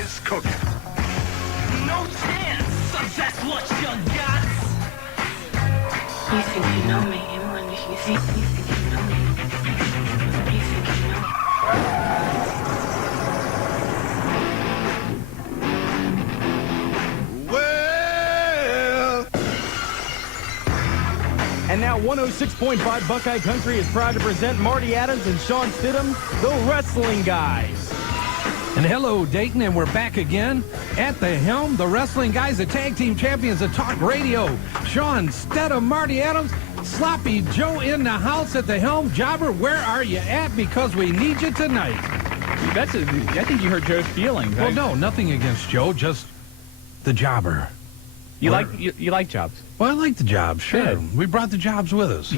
is cooking. No chance. That's what you got. You think you know me, and when you think you know me, you think you know me. Well. And now 106.5 Buckeye Country is proud to present Marty Adams and Shawn, the Wrestling Guys. And hello, Dayton, and we're back again. At the helm, the Wrestling Guys, the tag team champions of talk radio. Shawn, Stedham, Marty Adams, Sloppy Joe in the house at the helm. Jobber, where are you at? Because we need you tonight. I think you heard Joe's feelings. Well, no, nothing against Joe, just the jobber. You like jobs? Well, I like the jobs, sure. Good. We brought the jobs with us.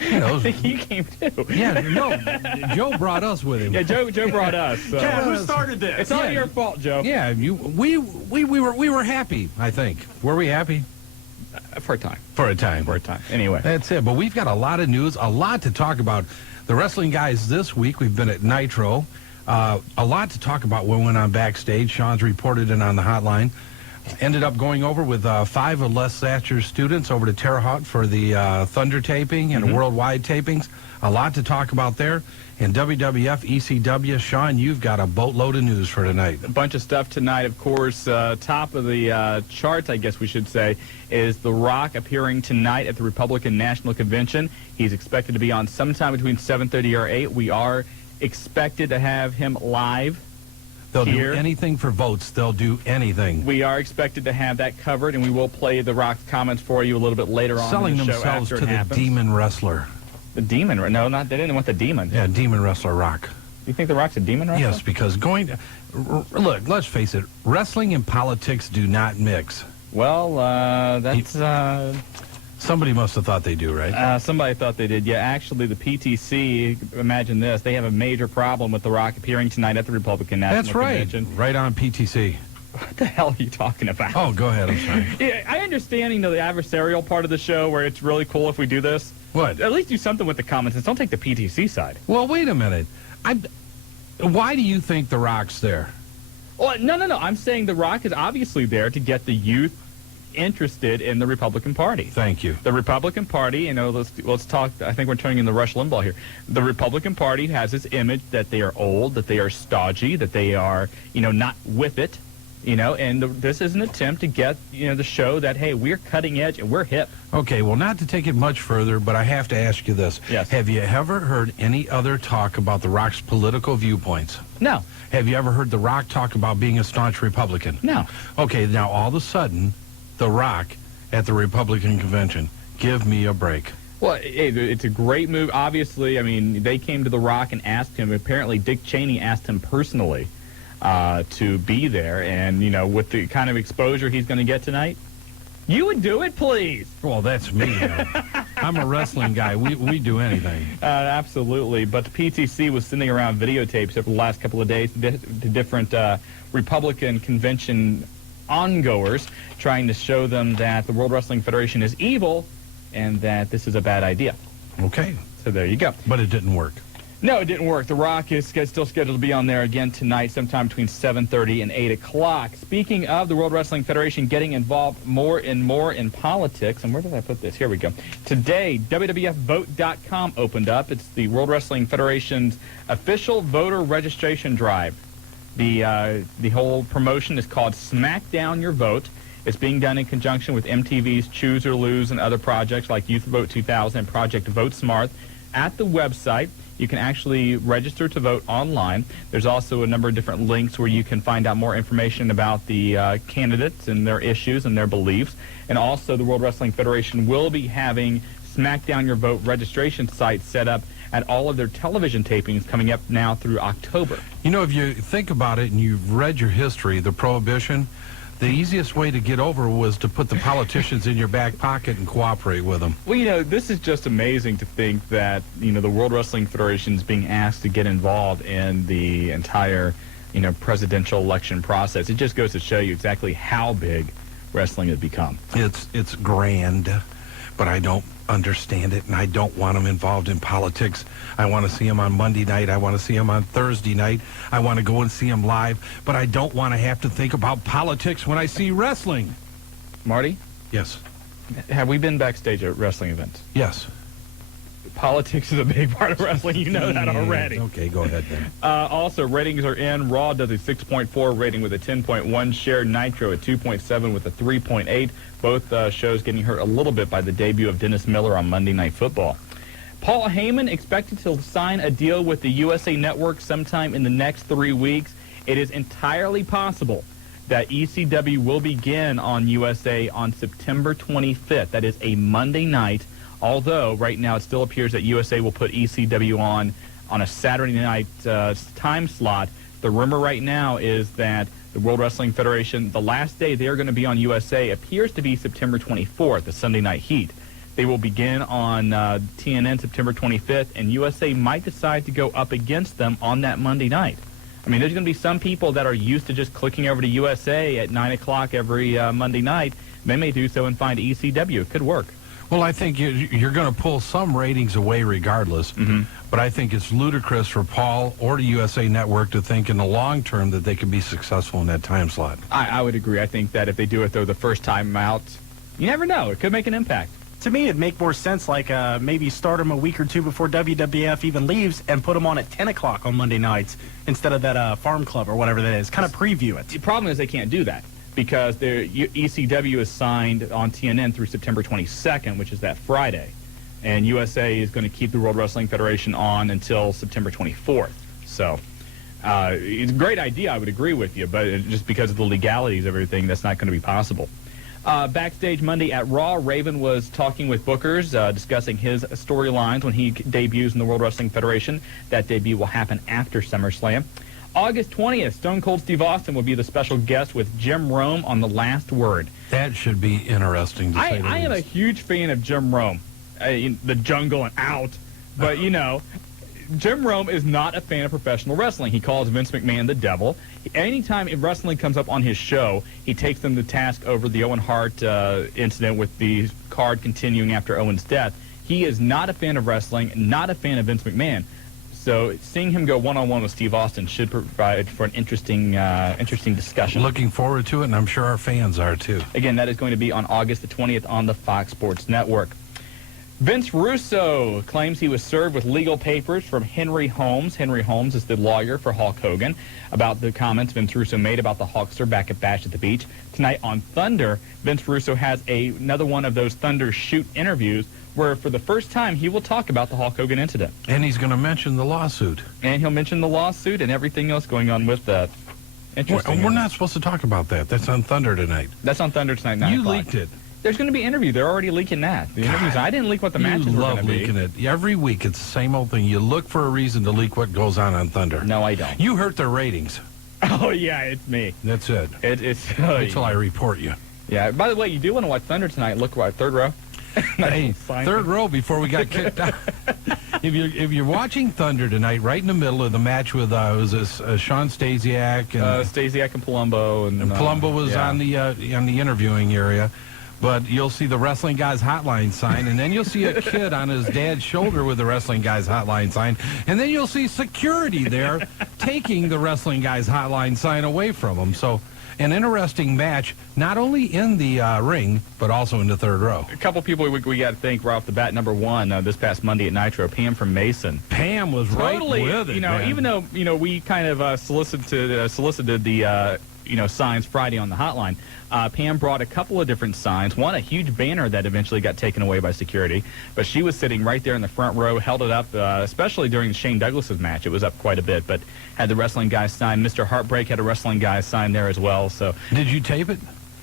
You know, you came too. Yeah, no, Joe brought us with him. Yeah, Joe brought us. So. Yeah, who started this? It's all your fault, Joe. Yeah, we were happy, I think. Were we happy? For a time. For a time. For a time. Anyway. That's it. But we've got a lot of news, a lot to talk about. The Wrestling Guys this week, we've been at Nitro. A lot to talk about what went on backstage. Shawn's reported it on the hotline. Ended up going over with 5 of Les Thatcher's students over to Terre Haute for the Thunder taping and worldwide tapings. A lot to talk about there. And WWF, ECW, Shawn, you've got a boatload of news for tonight. A bunch of stuff tonight, of course. Top of the charts, I guess we should say, is The Rock appearing tonight at the Republican National Convention. He's expected to be on sometime between 7:30 or 8. We are expected to have him live. They'll here. do anything for votes. They'll do anything. We are expected to have that covered, and we will play The Rock's comments for you a little bit later on Selling in the show themselves after to it the happens. demon wrestler. The demon? No, not they didn't want the demon. Yeah, demon wrestler Rock. You think The Rock's a demon wrestler? Yes, because look, let's face it, wrestling and politics do not mix. Well, that's... Somebody must have thought they do, right? Somebody thought they did. Yeah, actually, the PTC, imagine this, they have a major problem with The Rock appearing tonight at the Republican National That's right. Convention. Right on PTC. What the hell are you talking about? Oh, go ahead. I'm sorry. Yeah, I understand, the adversarial part of the show where it's really cool if we do this. What? At least do something with the comments. Don't take the PTC side. Well, wait a minute. Why do you think The Rock's there? Well, no. I'm saying The Rock is obviously there to get the youth interested in the Republican Party. Thank you. The Republican Party, let's talk, I think we're turning in the Rush Limbaugh here. The Republican Party has this image that they are old, that they are stodgy, that they are, not with it, and this is an attempt to get, the show that, hey, we're cutting edge and we're hip. Okay, well, not to take it much further, but I have to ask you this. Yes. Have you ever heard any other talk about The Rock's political viewpoints? No. Have you ever heard The Rock talk about being a staunch Republican? No. Okay, now all of a sudden, The Rock at the Republican convention. Give me a break. Well, hey, it's a great move. Obviously, they came to The Rock and asked him. Apparently, Dick Cheney asked him personally to be there. And, with the kind of exposure he's going to get tonight, you would do it, please. Well, that's me. I'm a wrestling guy. We do anything. Absolutely. But the PTC was sending around videotapes over the last couple of days to different Republican convention ongoers, trying to show them that the World Wrestling Federation is evil and that this is a bad idea. Okay. So there you go. But it didn't work. No, it didn't work. The Rock is still scheduled to be on there again tonight, sometime between 7:30 and 8 o'clock. Speaking of the World Wrestling Federation getting involved more and more in politics, and where did I put this? Here we go. Today, WWFvote.com opened up. It's the World Wrestling Federation's official voter registration drive. The whole promotion is called Smack Down Your Vote. It's being done in conjunction with MTV's Choose or Lose and other projects like Youth Vote 2000 and Project Vote Smart. At the website, you can actually register to vote online. There's also a number of different links where you can find out more information about the candidates and their issues and their beliefs. And also, the World Wrestling Federation will be having Smack Down Your Vote registration sites set up at all of their television tapings coming up now through October. If you think about it and you've read your history, the Prohibition, the easiest way to get over was to put the politicians in your back pocket and cooperate with them. Well, this is just amazing to think that, the World Wrestling Federation is being asked to get involved in the entire, presidential election process. It just goes to show you exactly how big wrestling has become. It's grand, but I don't understand it, and I don't want them involved in politics. I want to see them on Monday night. I want to see them on Thursday night. I want to go and see them live, but I don't want to have to think about politics when I see wrestling. Marty, Yes. have we been backstage at wrestling events? Yes. Politics is a big part of wrestling. You know that already. Okay, go ahead then. Also, ratings are in. Raw does a 6.4 rating with a 10.1 share. Nitro at 2.7 with a 3.8. Both shows getting hurt a little bit by the debut of Dennis Miller on Monday Night Football. Paul Heyman expected to sign a deal with the USA Network sometime in the next 3 weeks. It is entirely possible that ECW will begin on USA on September 25th. That is a Monday night. Although, right now, it still appears that USA will put ECW on a Saturday night time slot. The rumor right now is that the World Wrestling Federation, the last day they're going to be on USA appears to be September 24th, the Sunday Night Heat. They will begin on TNN September 25th, and USA might decide to go up against them on that Monday night. I mean, there's going to be some people that are used to just clicking over to USA at 9 o'clock every Monday night. They may do so and find ECW. It could work. Well, I think you're going to pull some ratings away regardless, but I think it's ludicrous for Paul or the USA Network to think in the long term that they could be successful in that time slot. I would agree. I think that if they do it, though, the first time out, you never know. It could make an impact. To me, it'd make more sense like maybe start them a week or two before WWF even leaves and put them on at 10 o'clock on Monday nights instead of that Farm Club or whatever that is. Kind of preview it. The problem is they can't do that, because ECW is signed on TNN through September 22nd, which is that Friday. And USA is going to keep the World Wrestling Federation on until September 24th. So it's a great idea, I would agree with you, but just because of the legalities of everything, that's not going to be possible. Backstage Monday at Raw, Raven was talking with bookers, discussing his storylines when he debuts in the World Wrestling Federation. That debut will happen after SummerSlam. August 20th, Stone Cold Steve Austin will be the special guest with Jim Rome on The Last Word. That should be interesting to say the I am a least. huge fan of Jim Rome, the Jungle and Out, but Jim Rome is not a fan of professional wrestling. He calls Vince McMahon the devil. Anytime wrestling comes up on his show, he takes them to task over the Owen Hart incident with the card continuing after Owen's death. He is not a fan of wrestling, not a fan of Vince McMahon. So seeing him go one-on-one with Steve Austin should provide for an interesting discussion. Looking forward to it, and I'm sure our fans are too. Again, that is going to be on August the 20th on the Fox Sports Network. Vince Russo claims he was served with legal papers from Henry Holmes. Henry Holmes is the lawyer for Hulk Hogan about the comments Vince Russo made about the Hulkster back at Bash at the Beach. Tonight on Thunder, Vince Russo has another one of those Thunder Shoot interviews where for the first time he will talk about the Hulk Hogan incident. And he's going to mention the lawsuit. And he'll mention the lawsuit and everything else going on with that. Interesting. We're not supposed to talk about that. That's on Thunder tonight. That's on Thunder tonight, 9 You o'clock. leaked it. There's going to be an interview. They're already leaking that. The interviews. I didn't leak what the matches You were love going to be. leaking it. Every week it's the same old thing. You look for a reason to leak what goes on Thunder. No, I don't. You hurt their ratings. Oh, yeah, it's me. That's it. It's Until I report you. Yeah, by the way, you do want to watch Thunder tonight. Look, what, third row? Hey, Fine. third row before we got kicked out. If you're watching Thunder tonight, right in the middle of the match with was this Shawn Stasiak and Stasiak and Palumbo. And Palumbo was yeah. on the interviewing area. But you'll see the Wrestling Guys Hotline sign, and then you'll see a kid on his dad's shoulder with the Wrestling Guys Hotline sign, and then you'll see security there taking the Wrestling Guys Hotline sign away from him. So an interesting match, not only in the ring, but also in the third row. A couple people we got to thank right off the bat. Number one, this past Monday at Nitro, Pam from Mason. Pam was Totally, right with it, man. even though we kind of solicited the signs Friday on the hotline. Pam brought a couple of different signs. One, a huge banner that eventually got taken away by security. But she was sitting right there in the front row, held it up, especially during Shane Douglas's match. It was up quite a bit, but had the Wrestling Guys sign. Mr. Heartbreak had a Wrestling Guys sign there as well. So, Did you tape it?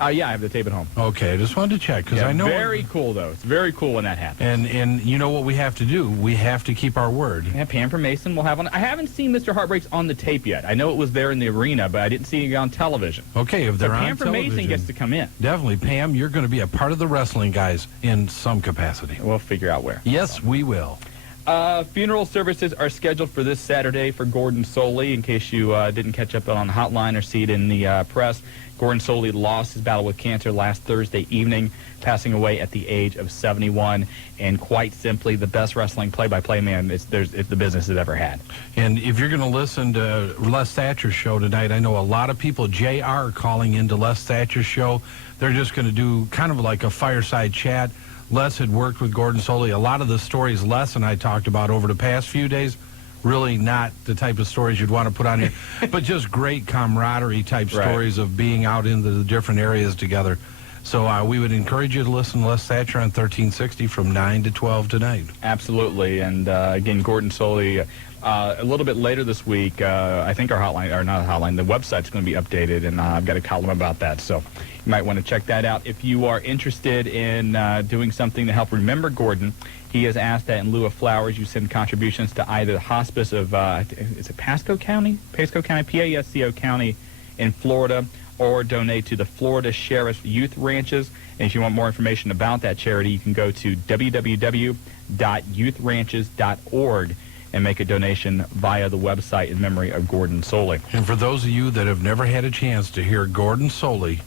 yeah, I have the tape at home. Okay, I just wanted to check, because I know... Very cool, though. It's very cool when that happens. And you know what we have to do? We have to keep our word. Yeah, Pam from Mason will have on. I haven't seen Mr. Heartbreaks on the tape yet. I know it was there in the arena, but I didn't see it on television. Okay, if they're So on Pam from television, Mason gets to come in. definitely, Pam, you're going to be a part of the Wrestling Guys in some capacity. We'll figure out where. Yes, we will. Funeral services are scheduled for this Saturday for Gordon Soley. In case you didn't catch up on the hotline or see it in the press, Gordon Soley lost his battle with cancer last Thursday evening, passing away at the age of 71. And quite simply, the best wrestling play-by-play man it's the business has ever had. And if you're going to listen to Les Thatcher's show tonight, I know a lot of people, JR, calling into Les Thatcher's show. They're just going to do kind of like a fireside chat. Les had worked with Gordon Soley. A lot of the stories Les and I talked about over the past few days, really not the type of stories you'd want to put on here, but just great camaraderie type stories of being out into the different areas together. So we would encourage you to listen to Les Thatcher on 1360 from 9 to 12 tonight. Absolutely. And again, Gordon Soley, a little bit later this week, I think our hotline, or not a hotline, the website's going to be updated, and I've got a column about that. So you might want to check that out. If you are interested in doing something to help remember Gordon, he has asked that in lieu of flowers, you send contributions to either the hospice of, is it Pasco County? Pasco County, P-A-S-C-O County in Florida, or donate to the Florida Sheriff's Youth Ranches. And if you want more information about that charity, you can go to www.youthranches.org and make a donation via the website in memory of Gordon Soley. And for those of you that have never had a chance to hear Gordon Soley,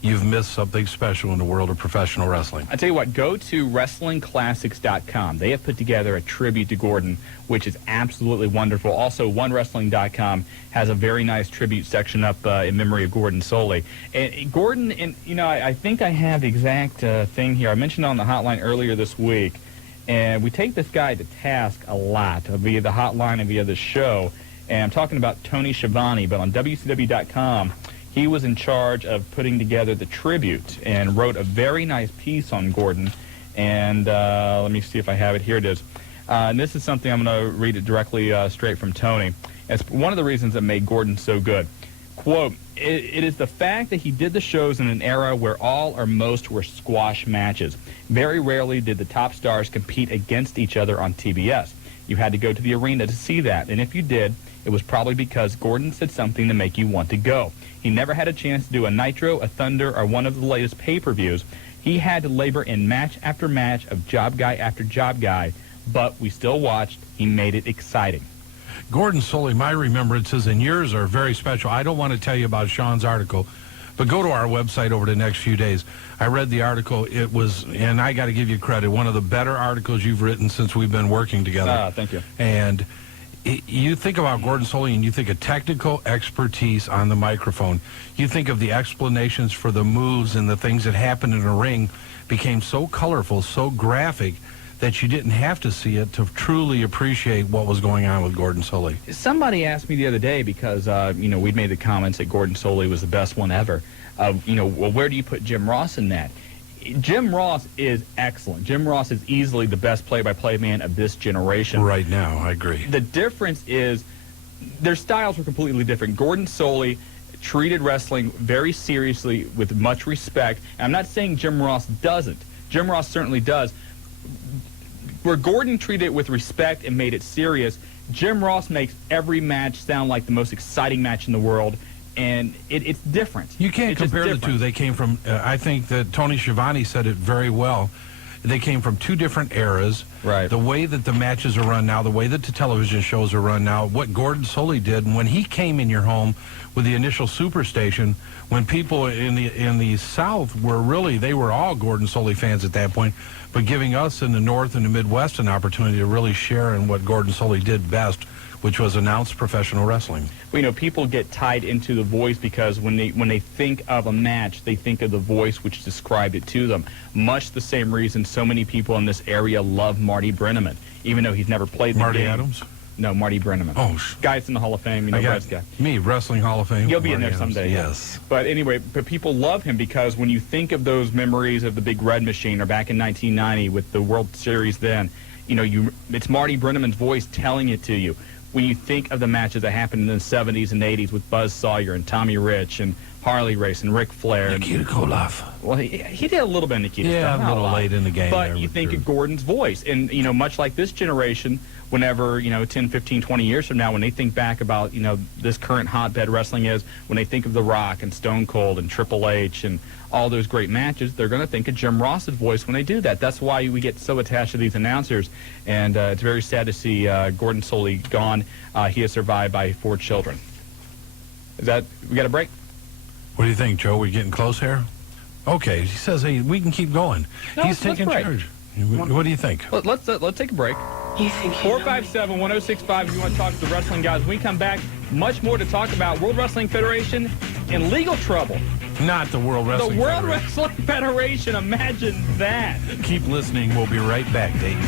you've missed something special in the world of professional wrestling. I tell you what, go to WrestlingClassics.com. They have put together a tribute to Gordon, which is absolutely wonderful. Also, OneWrestling.com has a very nice tribute section up in memory of Gordon Soley. And Gordon, and I think I have the exact thing here. I mentioned on the hotline earlier this week, and we take this guy to task a lot via the hotline and via the show. And I'm talking about Tony Schiavone, but on WCW.com, he was in charge of putting together the tribute and wrote a very nice piece on Gordon. And let me see if I have it. Here it is. And this is something I'm going to read it directly straight from Tony. It's one of the reasons that made Gordon so good. Quote, it is the fact that he did the shows in an era where all or most were squash matches. Very rarely did the top stars compete against each other on TBS. You had to go to the arena to see that. And if you did, it was probably because Gordon said something to make you want to go. He never had a chance to do a Nitro, a Thunder, or one of the latest pay-per-views. He had to labor in match after match of job guy after job guy, but we still watched. He made it exciting. Gordon Soley, my remembrances and yours are very special. I don't want to tell you about Shawn's article, but go to our website over the next few days. I read the article. It was, and I got to give you credit, one of the better articles you've written since we've been working together. Thank you. And you think about Gordon Soley and you think of technical expertise on the microphone. You think of the explanations for the moves and the things that happened in a ring became so colorful, so graphic, that you didn't have to see it to truly appreciate what was going on with Gordon Soley. Somebody asked me the other day because, we'd made the comments that Gordon Soley was the best one ever. Well, where do you put Jim Ross in that? Jim Ross is excellent. Jim Ross is easily the best play-by-play man of this generation. Right now, I agree. The difference is their styles were completely different. Gordon Soley treated wrestling very seriously with much respect. And I'm not saying Jim Ross doesn't. Jim Ross certainly does. Where Gordon treated it with respect and made it serious, Jim Ross makes every match sound like the most exciting match in the world, and it's different. You can't compare the two. They came from, I think that Tony Schiavone said it very well. They came from two different eras. Right. The way that the matches are run now, the way that the television shows are run now, what Gordon Soley did, and when he came in your home with the initial Superstation, when people in the South were really, they were all Gordon Soley fans at that point, but giving us in the North and the Midwest an opportunity to really share in what Gordon Soley did best, which was announce professional wrestling. Well, people get tied into the voice because when they think of a match, they think of the voice which described it to them. Much the same reason so many people in this area love Marty Brenneman, even though he's never played the Marty game. Adams? No, Marty Brenneman. Oh, guy's in the Hall of Fame. Brad's guy. Me, Wrestling Hall of Fame. You'll be in Marty there someday. Yes. But anyway, but people love him because when you think of those memories of the Big Red Machine or back in 1990 with the World Series then, it's Marty Brenneman's voice telling it to you. When you think of the matches that happened in the 70s and 80s with Buzz Sawyer and Tommy Rich and Harley racing, Ric Flair. Nikita Koloff. Well, he did a little bit of Nikita Yeah, stuff. a little not lot. late in the game. But there, you think true. of Gordon's voice. And, much like this generation, whenever, 10, 15, 20 years from now, when they think back about, this current hotbed wrestling is, when they think of The Rock and Stone Cold and Triple H and all those great matches, they're going to think of Jim Ross's voice when they do that. That's why we get so attached to these announcers. And it's very sad to see Gordon Soley gone. He is survived by 4 children. We got a break? What do you think, Joe? We getting close here? Okay, he says, hey, we can keep going. No, He's let's taking break. charge. What do you think? Let's take a break. You think you know me? 457-1065 if you want to talk to the wrestling guys. When we come back, much more to talk about. World Wrestling Federation in legal trouble. Not the World Wrestling The World Federation. Wrestling Federation, imagine that. Keep listening. We'll be right back, Dayton.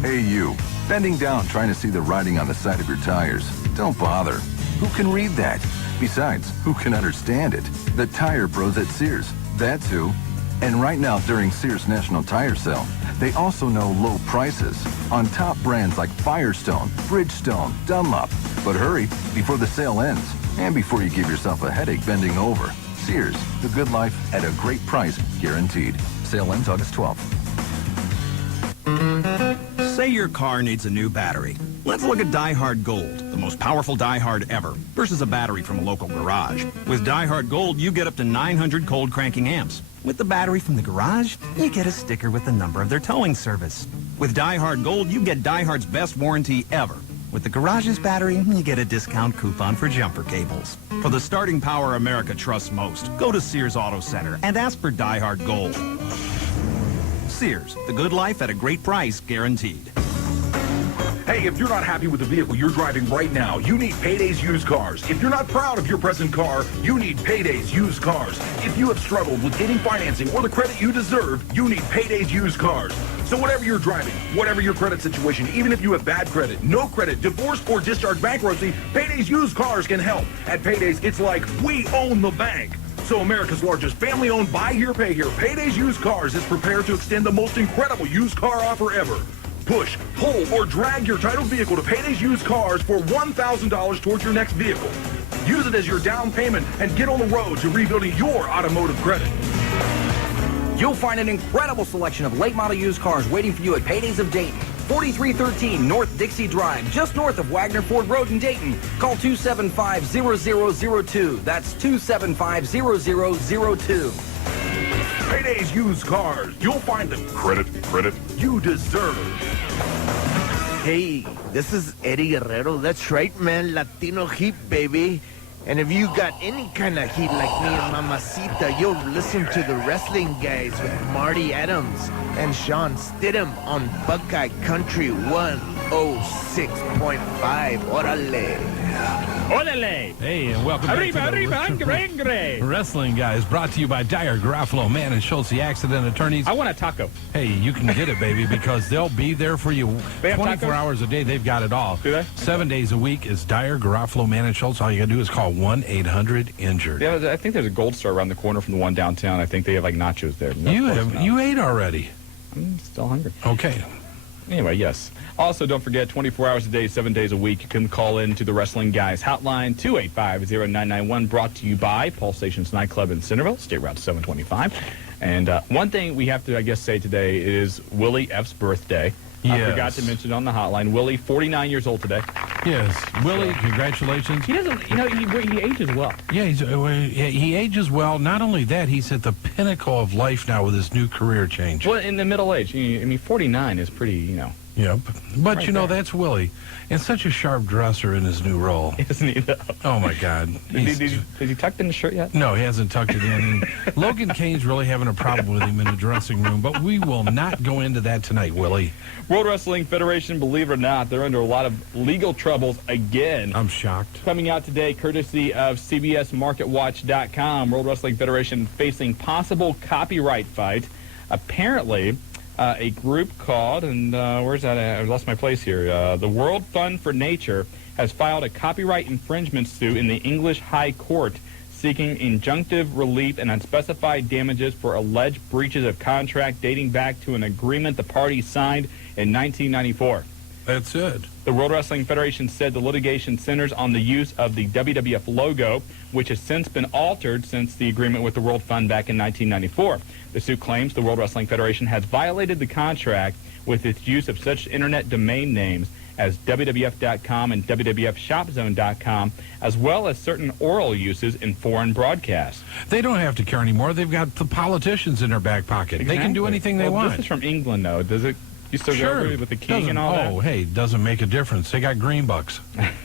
Hey, you. Bending down trying to see the writing on the side of your tires. Don't bother. Who can read that? Besides, who can understand it? The tire pros at Sears. That's who. And right now, during Sears National Tire Sale, they also know low prices on top brands like Firestone, Bridgestone, Dunlop. But hurry before the sale ends and before you give yourself a headache bending over. Sears, the good life at a great price, guaranteed. Sale ends August 12th. Say your car needs a new battery. Let's look at Die Hard Gold, the most powerful Die Hard ever, versus a battery from a local garage. With Die Hard Gold, you get up to 900 cold cranking amps. With the battery from the garage, you get a sticker with the number of their towing service. With Die Hard Gold, you get Die Hard's best warranty ever. With the garage's battery, you get a discount coupon for jumper cables. For the starting power America trusts most, go to Sears Auto Center and ask for Die Hard Gold. Sears, the good life at a great price, guaranteed. Hey, if you're not happy with the vehicle you're driving right now, you need Payday's Used Cars. If you're not proud of your present car, you need Payday's Used Cars. If you have struggled with getting financing or the credit you deserve, you need Payday's Used Cars. So whatever you're driving, whatever your credit situation, even if you have bad credit, no credit, divorce, or discharge bankruptcy, Payday's Used Cars can help. At Payday's, it's like we own the bank. So America's largest family-owned buy here, pay here, Payday's Used Cars is prepared to extend the most incredible used car offer ever. Push, pull, or drag your titled vehicle to Payday's Used Cars for $1,000 towards your next vehicle. Use it as your down payment and get on the road to rebuilding your automotive credit. You'll find an incredible selection of late model used cars waiting for you at Payday's of Dayton. 4313 North Dixie Drive, just north of Wagner Ford Road in Dayton. Call 275-0002. That's 275-0002. Payday's Used Cars. You'll find the credit you deserve. Hey, this is Eddie Guerrero. That's right, man. Latino heat, baby. And if you got any kind of heat like me and Mamacita, you'll listen to the Wrestling Guys with Marty Adams and Shawn Stidham on Buckeye Country 106.5. Orale. Olele! Hey, and welcome back to the Wrestling Guys, brought to you by Dyer, Garofalo, Mann, and Schultz, the accident attorneys. I want a taco. Hey, you can get it, baby, because they'll be there for you. They have 24 tacos? hours a day, they've got it all. Do they? 7 days a week is Dyer, Garofalo, Mann, and Schultz. All you got to do is call 1-800-INJURED. Yeah, I think there's a Gold Star around the corner from the one downtown. I think they have like nachos there. No, You ate already. I'm still hungry. Okay. Anyway, yes. Also, don't forget, 24 hours a day, 7 days a week, you can call in to the Wrestling Guys hotline, 285-0991, brought to you by Pulse Stations Nightclub in Centerville, State Route 725. And one thing we have to, I guess, say today is Willie F's birthday. Yes. I forgot to mention it on the hotline. Willie, 49 years old today. Yes. Willie, congratulations. He doesn't, he ages well. Yeah, he ages well. Not only that, he's at the pinnacle of life now with his new career change. Well, in the middle age. 49 is pretty, Yep. But, Right there. there. That's Willie. And such a sharp dresser in his new role. Isn't he, though? Oh, my God. Did he tuck in the shirt yet? No, he hasn't tucked it in. And Logan Kane's really having a problem with him in the dressing room, but we will not go into that tonight, Willie. World Wrestling Federation, believe it or not, they're under a lot of legal troubles again. I'm shocked. Coming out today, courtesy of CBSMarketWatch.com, World Wrestling Federation facing possible copyright fight. Apparently, a group called, and where's that? I lost my place here. The World Fund for Nature has filed a copyright infringement suit in the English High Court seeking injunctive relief and unspecified damages for alleged breaches of contract dating back to an agreement the parties signed in 1994. That's it. The World Wrestling Federation said the litigation centers on the use of the WWF logo, which has since been altered since the agreement with the World Fund back in 1994. The suit claims the World Wrestling Federation has violated the contract with its use of such internet domain names as WWF.com and WWFShopZone.com, as well as certain oral uses in foreign broadcasts. They don't have to care anymore. They've got the politicians in their back pocket. Exactly. They can do anything they want. This is from England, though. Does it? You still go over with the king and all that? Oh, hey, doesn't make a difference. They got green bucks.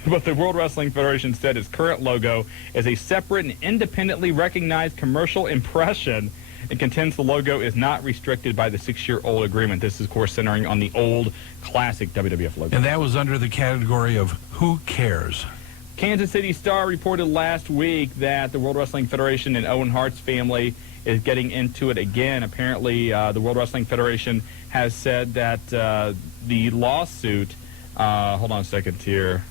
But the World Wrestling Federation said its current logo is a separate and independently recognized commercial impression. It contends the logo is not restricted by the 6-year-old agreement. This is, of course, centering on the old classic WWF logo. And that was under the category of who cares? Kansas City Star reported last week that the World Wrestling Federation and Owen Hart's family is getting into it again. Apparently, the World Wrestling Federation has said that the lawsuit... hold on a second here.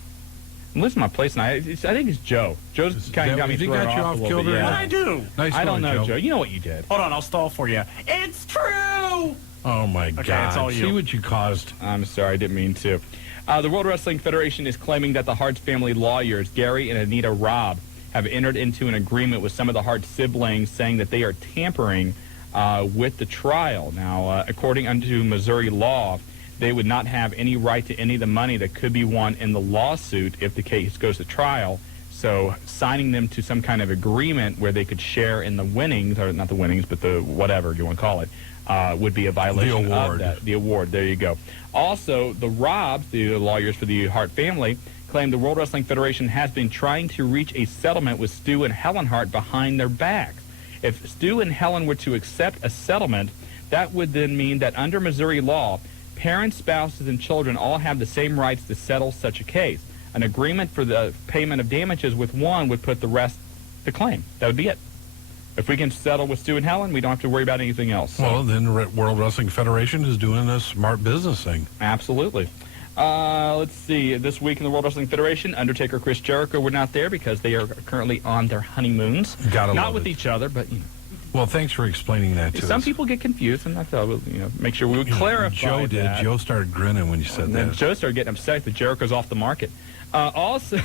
I'm losing my place, and I think it's Joe. Joe's kind of got me thrown off a little bit. What did I do? Nice I don't going, know, Joe. You know what you did. Hold on, I'll stall for you. It's true! Oh, my God. It's all you. See what you caused. I'm sorry, I didn't mean to. The World Wrestling Federation is claiming that the Hart family lawyers, Gary and Anita Robb, have entered into an agreement with some of the Hart siblings saying that they are tampering with the trial. Now, according to Missouri law, they would not have any right to any of the money that could be won in the lawsuit if the case goes to trial. So signing them to some kind of agreement where they could share in the winnings, or not the winnings, but the whatever you want to call it, would be a violation of that. The award, there you go. Also, the Robs, the lawyers for the Hart family, claim the World Wrestling Federation has been trying to reach a settlement with Stu and Helen Hart behind their backs. If Stu and Helen were to accept a settlement, that would then mean that under Missouri law, parents, spouses, and children all have the same rights to settle such a case. An agreement for the payment of damages with one would put the rest to claim. That would be it. If we can settle with Stu and Helen, we don't have to worry about anything else. So. Well, then the World Wrestling Federation is doing a smart business thing. Absolutely. Let's see. This week in the World Wrestling Federation, Undertaker, Chris Jericho were not there because they are currently on their honeymoons. Not with each other, but, you know. Well, thanks for explaining that to us. Some people get confused, and I thought, make sure we would clarify Joe did. that. Joe started grinning when you said and that. Then Joe started getting upset that Jericho's off the market. Also,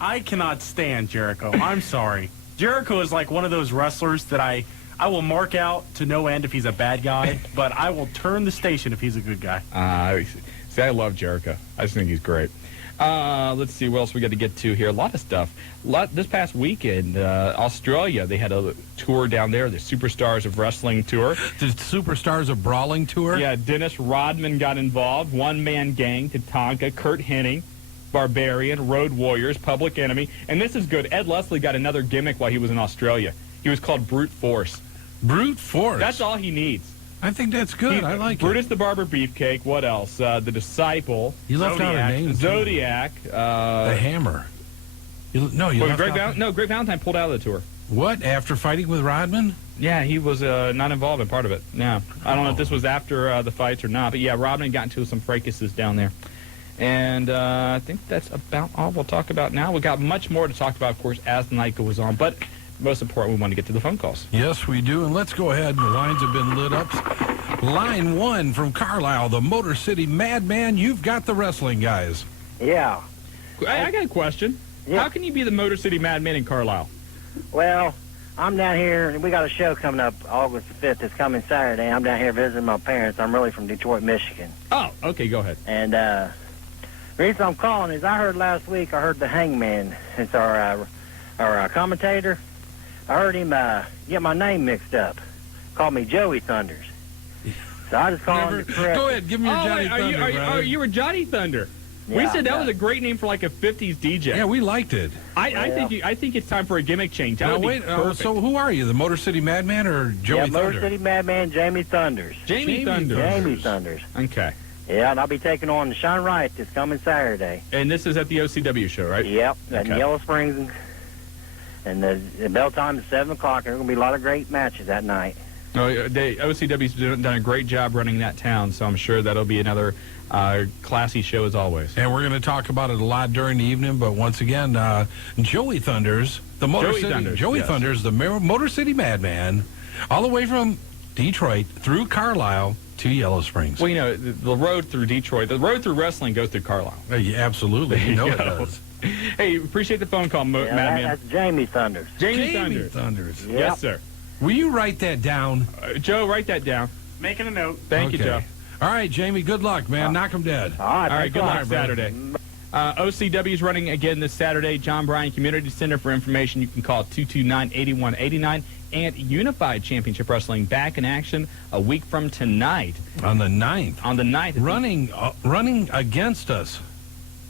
I cannot stand Jericho. I'm sorry. Jericho is like one of those wrestlers that I will mark out to no end if he's a bad guy, but I will turn the station if he's a good guy. See, I love Jericho. I just think he's great. Let's see what else we got to get to here. A lot of stuff. This past weekend, Australia, they had a tour down there, the Superstars of Wrestling tour. The Superstars of Brawling tour? Yeah, Dennis Rodman got involved. One Man Gang, Tatanka, Kurt Hennig, Barbarian, Road Warriors, Public Enemy. And this is good. Ed Leslie got another gimmick while he was in Australia. He was called Brute Force. Brute Force? That's all he needs. I think that's good. I like Brutus it. the Barber Beefcake. What else? The Disciple. You left out a name. Zodiac. The Hammer. Greg Valentine pulled out of the tour. What? After fighting with Rodman? Yeah, he was not involved in part of it. Yeah. I don't know if this was after the fights or not, but yeah, Rodman got into some fracases down there. And I think that's about all we'll talk about now. We've got much more to talk about, of course, as the night goes on, but most important, we want to get to the phone calls. Yes, we do, and let's go ahead. The lines have been lit up. Line 1 from Carlisle, the Motor City Madman. You've got the wrestling guys. Yeah. I got a question. Yeah. How can you be the Motor City Madman in Carlisle? Well, I'm down here, and we got a show coming up August the 5th. It's coming Saturday. I'm down here visiting my parents. I'm really from Detroit, Michigan. Oh, okay, go ahead. And the reason I'm calling is I heard last week, I heard the Hangman. It's our commentator. I heard him get my name mixed up. Called me Joey Thunders. So I just called him to correct. Go ahead, give me your Johnny Thunder. You were Johnny Thunder. Yeah, we said that was a great name for like a 50s DJ. Yeah, we liked it. I think it's time for a gimmick change. That would be perfect. So who are you, the Motor City Madman or Joey Thunder? Motor City Madman, Jamie Thunders. Jamie Thunders. Jamie Thunders. Okay. Yeah, and I'll be taking on Shine Right this coming Saturday. And this is at the OCW show, right? Yep, in Yellow Springs. And the bell time is 7 o'clock. There are going to be a lot of great matches that night. OCW's done a great job running that town, so I'm sure that'll be another classy show as always. And we're going to talk about it a lot during the evening, but once again, Joey Thunders, the Motor City Thunders, the Motor City Madman, all the way from Detroit through Carlisle, to Yellow Springs. Well, you know, the road through Detroit, the road through wrestling goes through Carlisle. Yeah, absolutely. You know it does. Hey, appreciate the phone call, Madman. That's Jamie Thunders. Jamie Thunders. Yep. Yes, sir. Will you write that down? Joe, write that down. Making a note. Thank you, Joe. All right, Jamie, good luck, man. Knock 'em dead. All right, All right, good luck brother. Saturday. OCW is running again this Saturday. John Bryan Community Center. For information, you can call 229-8189. And Unified Championship Wrestling back in action a week from tonight. On the 9th. On the 9th. Running against us.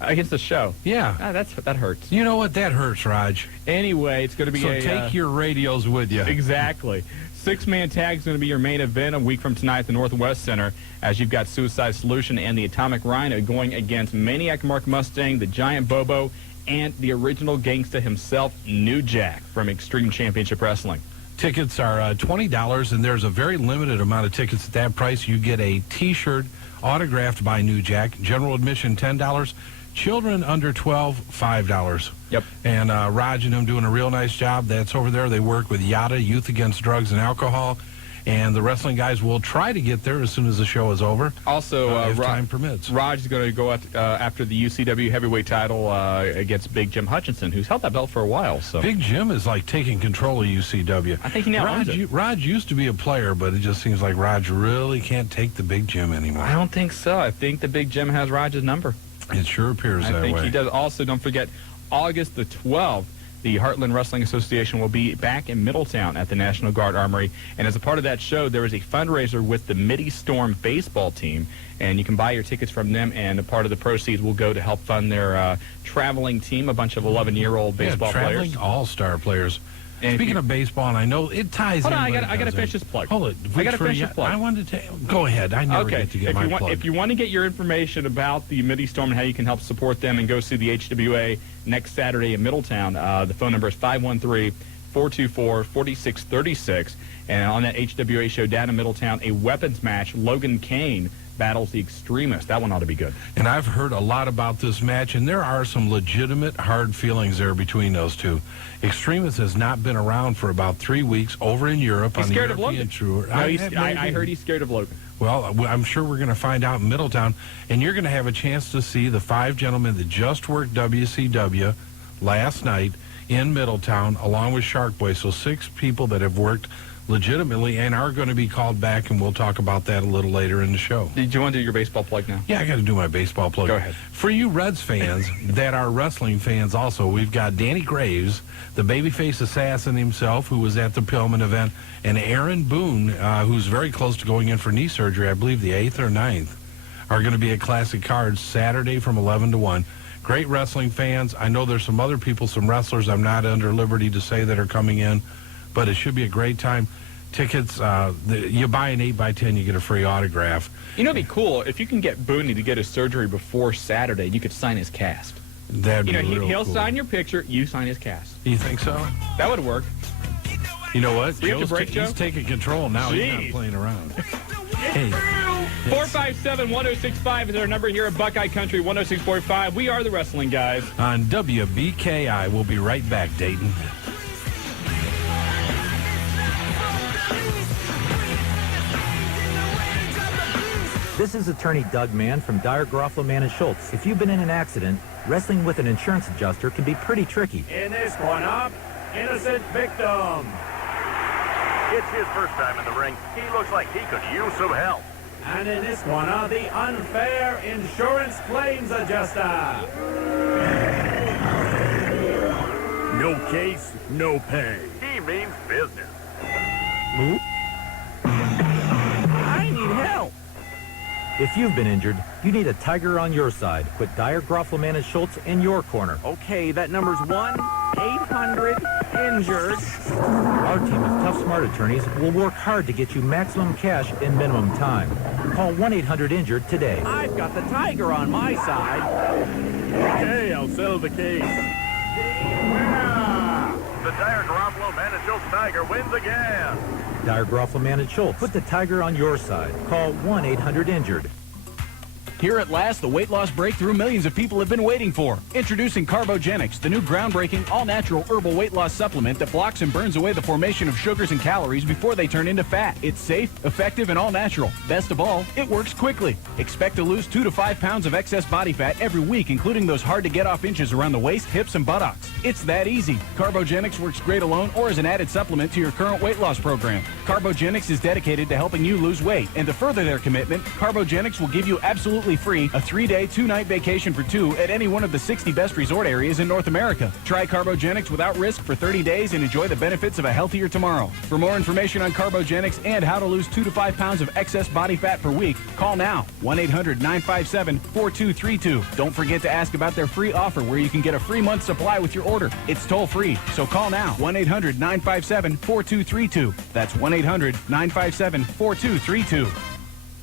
Against the show. Yeah. That hurts. You know what? That hurts, Raj. Anyway, it's going to be So take your radios with you. Exactly. 6-man tag is going to be your main event a week from tonight at the Northwest Center, as you've got Suicide Solution and the Atomic Rhino going against Maniac Mark Mustang, the Giant Bobo, and the original gangsta himself, New Jack, from Extreme Championship Wrestling. Tickets are $20, and there's a very limited amount of tickets at that price. You get a T-shirt autographed by New Jack. General admission, $10. Children under 12, $5. Yep. And Raj and them doing a real nice job. That's over there. They work with YADA, Youth Against Drugs and Alcohol. And the wrestling guys will try to get there as soon as the show is over. Also, if time permits. Raj is going to go after the UCW heavyweight title against Big Jim Hutchinson, who's held that belt for a while. So Big Jim is like taking control of UCW. I think he now owns it. Raj used to be a player, but it just seems like Raj really can't take the Big Jim anymore. I don't think so. I think the Big Jim has Raj's number. It sure appears that way. I think he does. Also, don't forget, August the 12th, the Heartland Wrestling Association will be back in Middletown at the National Guard Armory. And as a part of that show, there is a fundraiser with the Midi Storm baseball team. And you can buy your tickets from them, and a part of the proceeds will go to help fund their traveling team, a bunch of 11-year-old baseball traveling players. all-star players. And Speaking of baseball, and I know it ties Hold in. on, I got to finish this plug. Hold it. I got to finish this plug. I wanted to go ahead. I never get to get my plug. If you want to get your information about the Midi Storm and how you can help support them and go see the HWA next Saturday in Middletown, the phone number is 513-424-4636. And on that HWA show down in Middletown, a weapons match, Logan Kane battles the Extremist. That one ought to be good. And I've heard a lot about this match, and there are some legitimate hard feelings there between those two. Extremist has not been around for about 3 weeks over in Europe on the European tour. No, I heard he's scared of Logan. Well, I'm sure we're going to find out in Middletown, and you're going to have a chance to see the 5 gentlemen that just worked WCW last night in Middletown, along with Shark Boy. So 6 people that have worked legitimately and are going to be called back, and we'll talk about that a little later in the show. Did you want to do your baseball plug now? Yeah, I got to do my baseball plug. Go ahead. For you Reds fans that are wrestling fans also, we've got Danny Graves, the babyface assassin himself, who was at the Pillman event, and Aaron Boone, who's very close to going in for knee surgery, I believe the 8th or 9th, are going to be at Classic Cards Saturday from 11 to 1. Great wrestling fans. I know there's some other people, some wrestlers I'm not under liberty to say that are coming in, but it should be a great time. Tickets, you buy an 8x10, you get a free autograph. You know, it'd be cool if you can get Booney to get his surgery before Saturday. You could sign his cast. That'd be real he'll cool. sign your picture. You sign his cast. You think so? That would work. You know what? We have to break, Joe? He's taking control now. Jeez. He's not playing around. Hey. 457-1065 is our number here at Buckeye Country 106.5. We are the Wrestling Guys. On WBKI. We'll be right back, Dayton. This is attorney Doug Mann from Dyer, Garofalo, Mann & Schultz. If you've been in an accident, wrestling with an insurance adjuster can be pretty tricky. In this corner, innocent victim. It's his first time in the ring. He looks like he could use some help. And in this corner, the unfair insurance claims adjuster. No case, no pay. He means business. I need help. If you've been injured, you need a tiger on your side. Put Dyer, Garofalo, Mann & Schultz in your corner. Okay, that number's 1-800-INJURED. Our team of tough, smart attorneys will work hard to get you maximum cash in minimum time. Call 1-800-INJURED today. I've got the tiger on my side. Okay, I'll settle the case. The Dyer, Garofalo, Mann & Schultz Tiger wins again. Dyer, Garofalo, Mann & Schultz. Put the tiger on your side. Call 1-800-INJURED. Here at last, the weight loss breakthrough millions of people have been waiting for. Introducing Carbogenics, the new groundbreaking, all-natural herbal weight loss supplement that blocks and burns away the formation of sugars and calories before they turn into fat. It's safe, effective, and all-natural. Best of all, it works quickly. Expect to lose 2 to 5 pounds of excess body fat every week, including those hard-to-get-off inches around the waist, hips, and buttocks. It's that easy. Carbogenics works great alone or as an added supplement to your current weight loss program. Carbogenics is dedicated to helping you lose weight, and to further their commitment, Carbogenics will give you absolutely free a 3-day, 2-night vacation for 2 at any one of the 60 best resort areas in North America. Try Carbogenics without risk for 30 days and enjoy the benefits of a healthier tomorrow. For more information on Carbogenics and how to lose 2 to 5 pounds of excess body fat per week, call now, 1-800-957-4232. Don't forget to ask about their free offer where you can get a free month supply with your order. It's toll-free, so call now, 1-800-957-4232. That's 1-800-957-4232.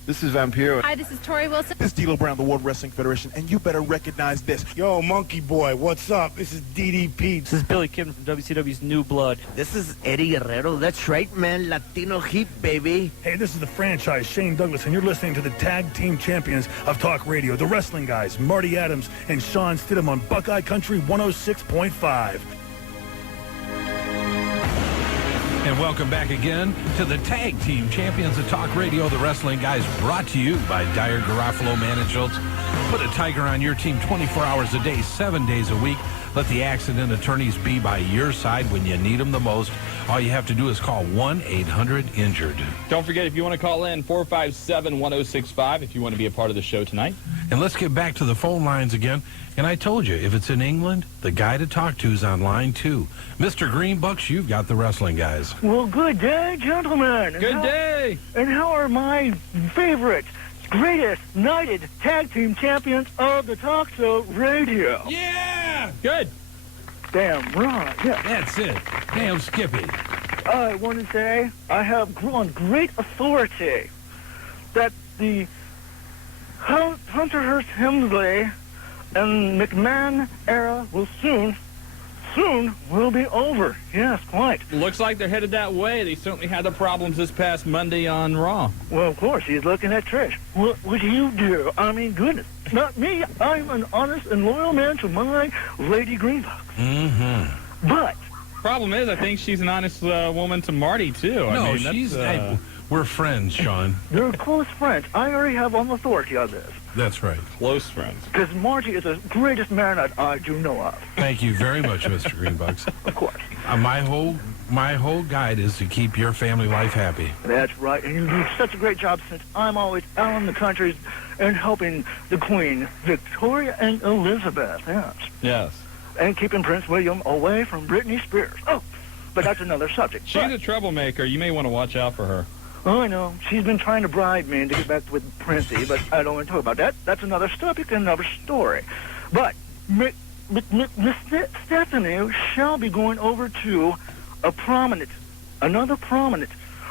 This is Vampiro. Hi, this is Tori Wilson. This is D'Lo Brown, the World Wrestling Federation, and you better recognize this. Yo, Monkey Boy, what's up? This is DDP. This is Billy Kidman from WCW's New Blood. This is Eddie Guerrero. That's right, man. Latino Heat, baby. Hey, this is the franchise, Shane Douglas, and you're listening to the tag team champions of talk radio, the wrestling guys, Marty Adams and Shawn Stidham on Buckeye Country 106.5. And welcome back again to the Tag Team Champions of Talk Radio, the Wrestling Guys, brought to you by Dyer Garofalo Man & Schultz. Put a Tiger on your team 24 hours a day, 7 days a week. Let the accident attorneys be by your side when you need them the most. All you have to do is call 1-800-INJURED. Don't forget, if you want to call in, 457-1065 if you want to be a part of the show tonight. And let's get back to the phone lines again. And I told you, if it's in England, the guy to talk to is on line 2. Mr. Greenbucks, you've got the Wrestling Guys. Well, good day, gentlemen. Good day. And how are my favorite, greatest, knighted tag team champions of the talk show radio? Yeah! Good. Damn right, yeah. That's it. Damn Skippy. I want to say I have on great authority that the Hunter Hearst Hemsley and McMahon era will soon will be over. Yes, quite. Looks like they're headed that way. They certainly had the problems this past Monday on Raw. Well, of course, he's looking at Trish. What do you do? I mean, goodness. Not me. I'm an honest and loyal man to my Lady Greenbuck. Mm-hmm. But problem is, I think she's an honest woman to Marty, too. No, I mean, she's... we're friends, Shawn. They're close friends. I already have on authority on this. That's right. Close friends. Because Marty is the greatest man that I do know of. Thank you very much, Mr. Greenbucks. Of course. My whole guide is to keep your family life happy. That's right. And you do such a great job since I'm always out in the country and helping the Queen, Victoria and Elizabeth. Yes. Yes. And keeping Prince William away from Britney Spears. Oh, but that's another subject. She's a troublemaker. You may want to watch out for her. Oh, I know. She's been trying to bribe me to get back with Princey, but I don't want to talk about that. That's another subject and another story. But Miss Stephanie shall be going over to another prominent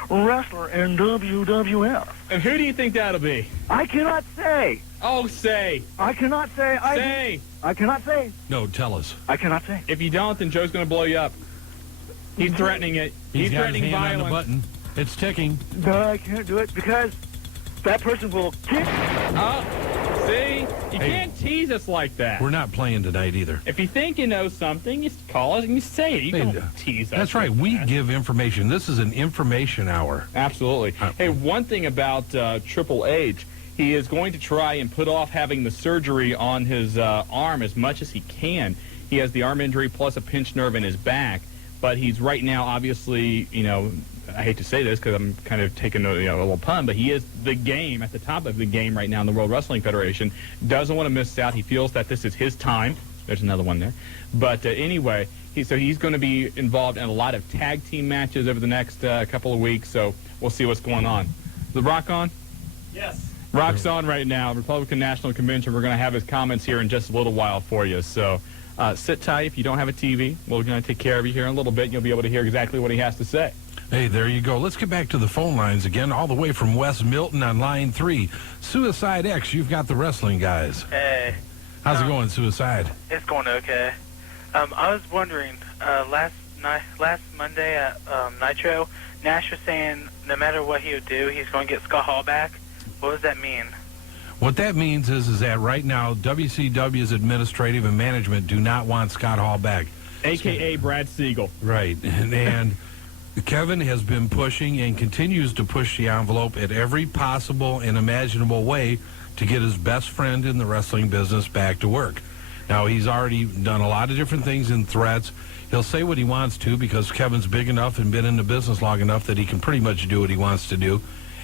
wrestler in WWF. And who do you think that'll be? I cannot say. Oh, say. I cannot say. Say. I cannot say. No, tell us. I cannot say. If you don't, then Joe's going to blow you up. He's threatening it. He's got threatening his hand violence. on the button. It's ticking. No, I can't do it because that person will kick. Oh, see? You can't tease us like that. We're not playing tonight either. If you think you know something, you call us and you say it. You don't tease us. That's right. We give information. This is an information hour. Absolutely. Hey, one thing about Triple H, he is going to try and put off having the surgery on his arm as much as he can. He has the arm injury plus a pinched nerve in his back. But he's right now, obviously, I hate to say this because I'm kind of taking a little pun, but he is the game, at the top of the game right now in the World Wrestling Federation. Doesn't want to miss out. He feels that this is his time. There's another one there. But anyway, he's going to be involved in a lot of tag team matches over the next couple of weeks, so we'll see what's going on. The Rock on? Yes. Rock's on right now. Republican National Convention. We're going to have his comments here in just a little while for you, so... sit tight. If you don't have a TV, we're going to take care of you here in a little bit, and you'll be able to hear exactly what he has to say. Hey, there you go. Let's get back to the phone lines again, all the way from West Milton on line 3. Suicide X, you've got the Wrestling Guys. Hey. How's it going, Suicide? It's going okay. I was wondering, last Monday at Nitro, Nash was saying no matter what he would do, he's going to get Scott Hall back. What does that mean? What that means is that right now, WCW's administrative and management do not want Scott Hall back. A.K.A. Brad Siegel. Right. And Kevin has been pushing and continues to push the envelope at every possible and imaginable way to get his best friend in the wrestling business back to work. Now, he's already done a lot of different things in threats. He'll say what he wants to because Kevin's big enough and been in the business long enough that he can pretty much do what he wants to do.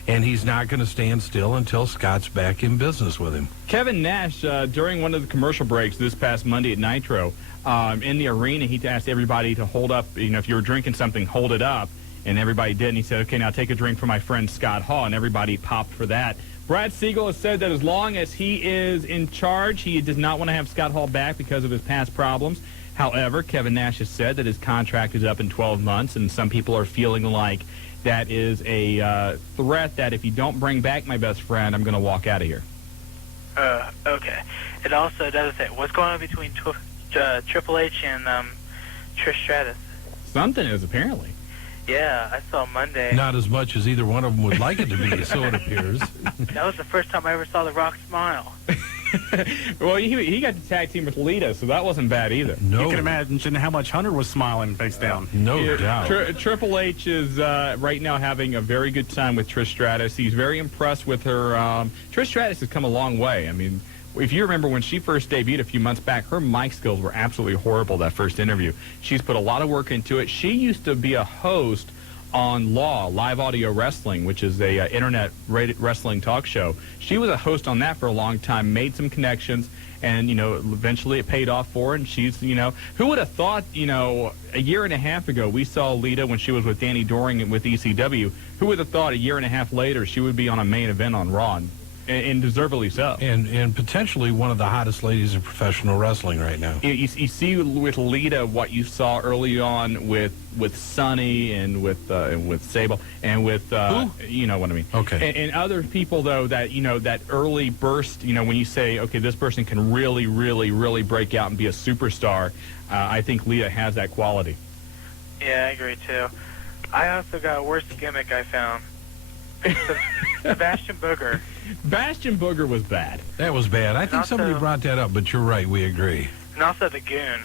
And he's not going to stand still until Scott's back in business with him. Kevin Nash, during one of the commercial breaks this past Monday at Nitro, in the arena, he asked everybody to hold up, if you were drinking something, hold it up. And everybody did. And he said, okay, now take a drink for my friend Scott Hall. And everybody popped for that. Brad Siegel has said that as long as he is in charge, he does not want to have Scott Hall back because of his past problems. However, Kevin Nash has said that his contract is up in 12 months, and some people are feeling like that is a threat that if you don't bring back my best friend, I'm going to walk out of here. Okay. It also does say, what's going on between Triple H and Trish Stratus? Something is, apparently. Yeah, I saw Monday. Not as much as either one of them would like it to be, so it appears. That was the first time I ever saw The Rock smile. Well, he got to tag team with Lita, so that wasn't bad either. No. You can imagine how much Hunter was smiling face down. No doubt. Triple H is right now having a very good time with Trish Stratus. He's very impressed with her. Trish Stratus has come a long way. I mean, if you remember when she first debuted a few months back, her mic skills were absolutely horrible that first interview. She's put a lot of work into it. She used to be a host on Law, Live Audio Wrestling, which is a internet-rated wrestling talk show. She was a host on that for a long time, made some connections, and, eventually it paid off for her, and she's, who would have thought, a year and a half ago, we saw Lita when she was with Danny Doring with ECW. Who would have thought a year and a half later she would be on a main event on Raw? And deservedly so. And potentially one of the hottest ladies of professional wrestling right now. You see with Lita what you saw early on with Sonny and with Sable and with you know what I mean. Okay. And other people though that that early burst, when you say, okay, this person can really, really, really break out and be a superstar, I think Lita has that quality. Yeah, I agree too. I also got a worse gimmick I found. Sebastian Booger. Bastion Booger was bad. That was bad. I think somebody brought that up, but you're right. We agree. And also the Goon.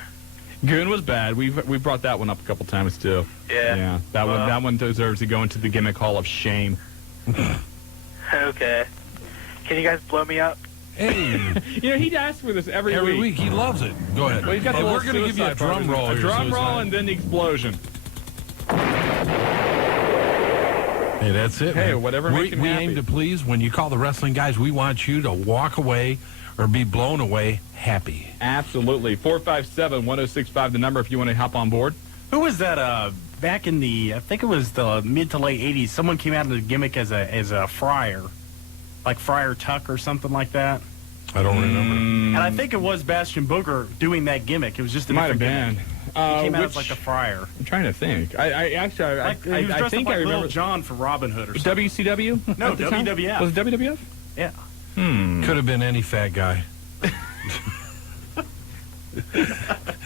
Goon was bad. We brought that one up a couple times too. Yeah. That one deserves to go into the Gimmick Hall of Shame. Okay. Can you guys blow me up? Hey. He asks for this every week. He loves it. Go ahead. Well, Hey, we're going to give you a drum roll. A drum roll and then the explosion. Hey, that's it. Hey, man. whatever makes him we happy. aim to please. When you call the wrestling guys, we want you to walk away or be blown away happy. Absolutely. 457-1065, the number if you want to hop on board. Who was that back in I think it was the mid to late 80s, someone came out of the gimmick as a friar, like Friar Tuck or something like that? I don't remember. And I think it was Bastion Booger doing that gimmick. It was just a Might have different been. gimmick. He came out as like a friar. I'm trying to think. I think I remember John for Robin Hood or something. WCW? No, at the time? WWF. Was it WWF? Yeah. Could have been any fat guy.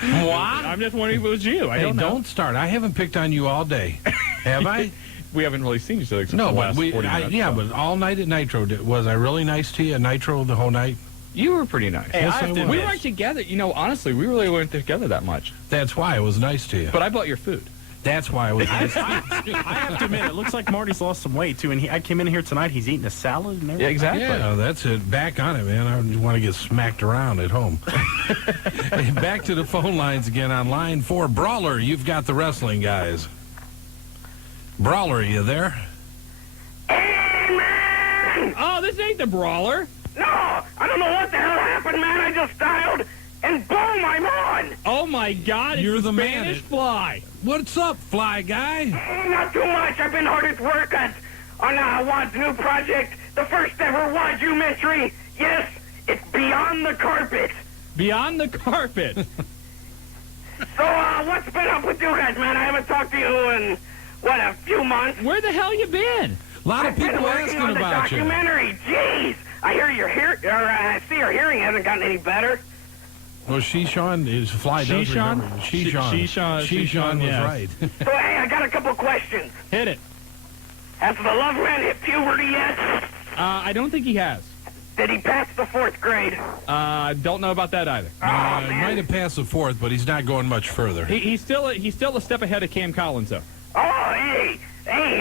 What? I'm just wondering if it was you. I don't know. Don't start. I haven't picked on you all day. Have I? We haven't really seen each other except No, for the last but 40 minutes. but all night at Nitro, was I really nice to you at Nitro the whole night? You were pretty nice. Hey, Yes, We weren't together. Honestly, we really weren't together that much. That's why I was nice to you. But I bought your food. That's why I was nice to you. I have to admit, it looks like Marty's lost some weight, too. And I came in here tonight, he's eating a salad and everything. Yeah, exactly. Yeah, that's it. Back on it, man. I don't want to get smacked around at home. Hey, back to the phone lines again on line 4. Brawler, you've got the wrestling guys. Brawler, are you there? Hey, man! Oh, this ain't the Brawler. No! I don't know what the hell happened, man. I just dialed, and boom, I'm on! Oh, my God. You're the Spanish man. Fly. What's up, fly guy? Not too much. I've been hard at work on Wad's new project, the first ever Wadu mystery. Yes, it's Beyond the Carpet. Beyond the Carpet. So, what's been up with you guys, man? I haven't talked to you in, a few months? Where the hell you been? A lot of I've been people working asking on the about you. documentary. Jeez! I hear I see your hearing hasn't gotten any better. Well, Shawn is fly. does Shawn? remember. Shawn was yes. right. So, hey, I got a couple questions. Hit it. Has the love man hit puberty yet? I don't think he has. Did he pass the 4th grade? Don't know about that either. He might have passed the 4th, but he's not going much further. He's still a step ahead of Cam Collins, though. Oh, hey,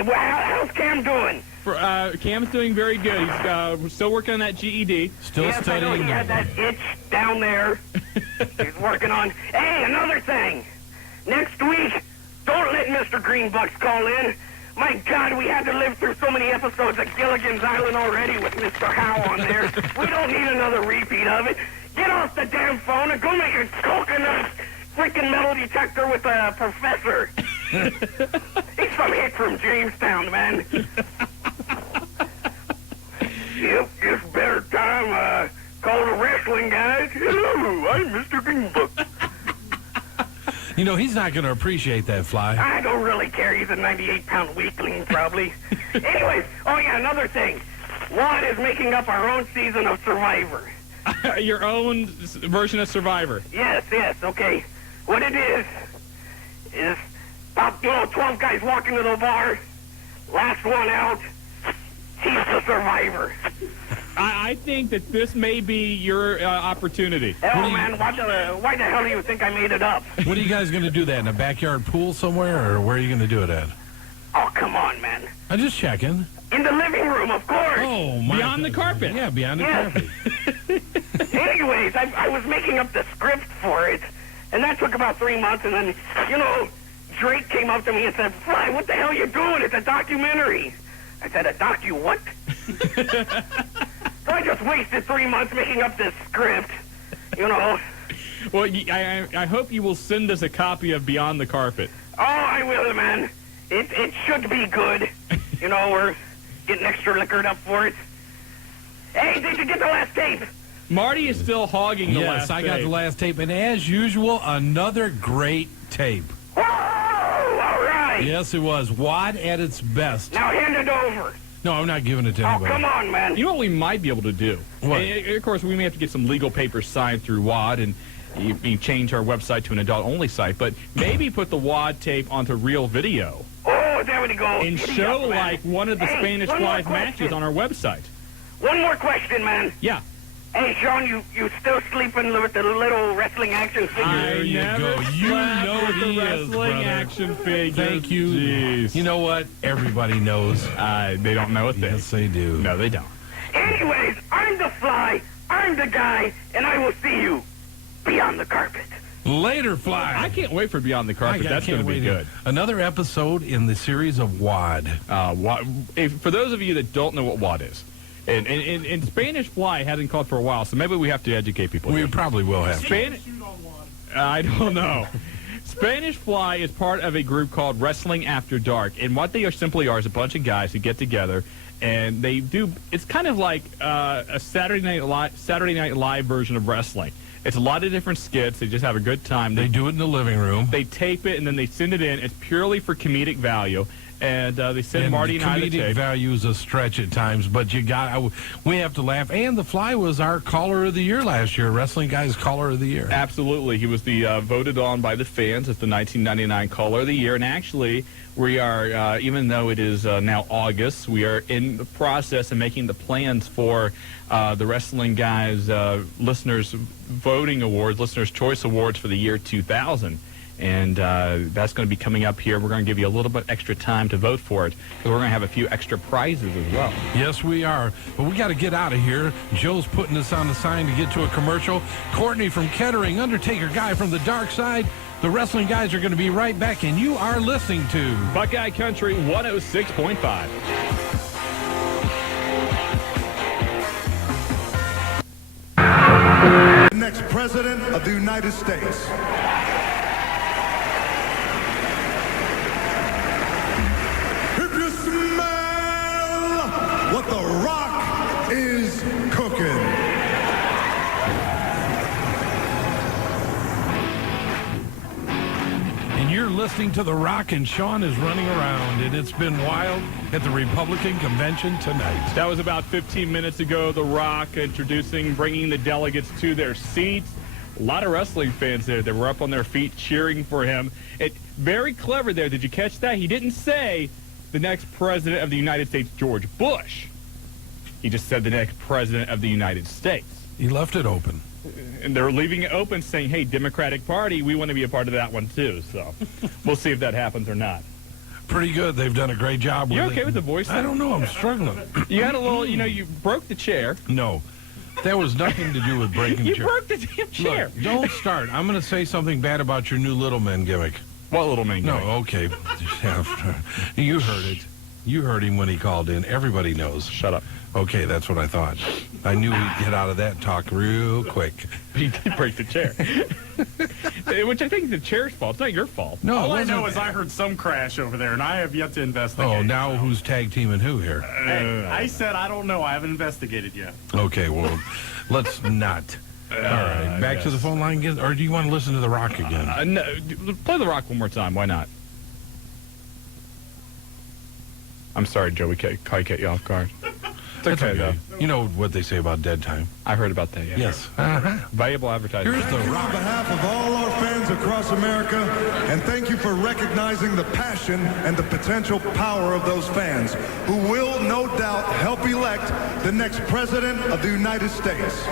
well, how's Cam doing? Cam's doing very good. He's still working on that GED. Still yes, studying. I know he had that itch down there. He's working on. Hey, another thing. Next week, don't let Mr. Greenbucks call in. My God, we had to live through so many episodes of Gilligan's Island already with Mr. Howe on there. We don't need another repeat of it. Get off the damn phone and go make a coconut freaking metal detector with a professor. He's some hit from Jamestown, man. Yep, it's better time. Call the wrestling guys. Hello, I'm Mr. Greenbucks. You know, he's not going to appreciate that, Fly. I don't really care. He's a 98-pound weakling, probably. Anyways, oh yeah, another thing. WAD is making up our own season of Survivor. Your own version of Survivor. Yes, okay. What it is about, 12 guys walk into the bar. Last one out, he's the survivor. I think that this may be your opportunity. Hell, man, why the hell do you think I made it up? What are you guys going to do that, in a backyard pool somewhere, or where are you going to do it at? Oh, come on, man. I'm just checking. In the living room, of course. Oh, my. Beyond the carpet. Yeah, beyond the carpet. Anyways, I was making up the script for it, and that took about 3 months, and then, Drake came up to me and said, Fly, what the hell are you doing? It's a documentary. I said, a docu-what? So I just wasted 3 months making up this script, Well, I hope you will send us a copy of Beyond the Carpet. Oh, I will, man. It should be good. We're getting extra liquored up for it. Hey, did you get the last tape? Marty is still hogging the last tape. Yes, I got the last tape, and as usual, another great tape. Whoa! All right. Yes, it was. WAD at its best. Now hand it over. No, I'm not giving it to anybody. Oh, come on, man. You know what we might be able to do? What? Of course, we may have to get some legal papers signed through WAD and you change our website to an adult-only site, but maybe put the WAD tape onto real video. Oh, there we go. And show, like, one of the Spanish Flies matches on our website. One more question, man. Yeah. Hey, Shawn, you still sleeping with the little wrestling action figure? There you go. You know he is, brother. Action figure. Thank you. Jeez. You know what? Everybody knows. They don't know a thing. Yes, they do. No, they don't. Anyways, I'm the Fly, I'm the guy, and I will see you beyond the carpet. Later, Fly. I can't wait for Beyond the Carpet. That's going to be good. Another episode in the series of WAD. For those of you that don't know what WAD is, and Spanish Fly hasn't called for a while, so maybe we have to educate people. We probably will have. I don't know. Spanish Fly is part of a group called Wrestling After Dark, and what they simply are is a bunch of guys who get together and they do. It's kind of like a Saturday Night Live version of wrestling. It's a lot of different skits. They just have a good time. They do it in the living room. They tape it and then they send it in. It's purely for comedic value. And they send Marty and I the tape. Comedic value is a stretch at times, but we have to laugh. And the Fly was our Caller of the Year last year, Wrestling Guy's Caller of the Year. Absolutely. He was the voted on by the fans as the 1999 Caller of the Year. And actually, we are, even though it is now August, we are in the process of making the plans for the Wrestling Guys Listeners Voting Awards, Listeners' Choice Awards for the year 2000. And that's going to be coming up here. We're going to give you a little bit extra time to vote for it, because we're going to have a few extra prizes as well. Yes, we are. But we got to get out of here. Joe's putting us on the sign to get to a commercial. Courtney from Kettering, Undertaker Guy from the Dark Side. The Wrestling Guys are going to be right back, and you are listening to Buckeye Country 106.5. The next President of the United States. If you smell what The Rock is cooking. And you're listening to The Rock, and Shawn is running around, and it's been wild at the Republican convention tonight. That was about 15 minutes ago. The Rock bringing the delegates to their seats. A lot of wrestling fans there that were up on their feet cheering for him. Very clever there. Did you catch that? He didn't say the next president of the United States, George Bush. He just said the next president of the United States. He left it open. And they're leaving it open, saying, hey, Democratic Party, we want to be a part of that one, too. So we'll see if that happens or not. Pretty good. They've done a great job with it. You okay with the voice? I don't know. I'm struggling. You had a little, you broke the chair. No. That was nothing to do with breaking the chair. You broke the damn chair. Look, don't start. I'm going to say something bad about your new Little Men gimmick. What Little Men gimmick? No, okay. You heard it. You heard him when he called in. Everybody knows. Shut up. Okay, that's what I thought. I knew he'd get out of that talk real quick. He did break the chair. Which I think is the chair's fault. It's not your fault. No, all I know is I heard some crash over there, and I have yet to investigate. Oh, now who's tag teaming who here? Hey, I said I don't know. I haven't investigated yet. Okay, well, let's not. All right, back to the phone line again, or do you want to listen to The Rock again? No, play The Rock one more time. Why not? I'm sorry, Joe. We cut you off guard. It's okay, though. You know what they say about dead time. I heard about that, yeah. Yes. Valuable advertising. Here's the rock. On behalf of all our fans across America, and thank you for recognizing the passion and the potential power of those fans who will no doubt help elect the next president of the United States.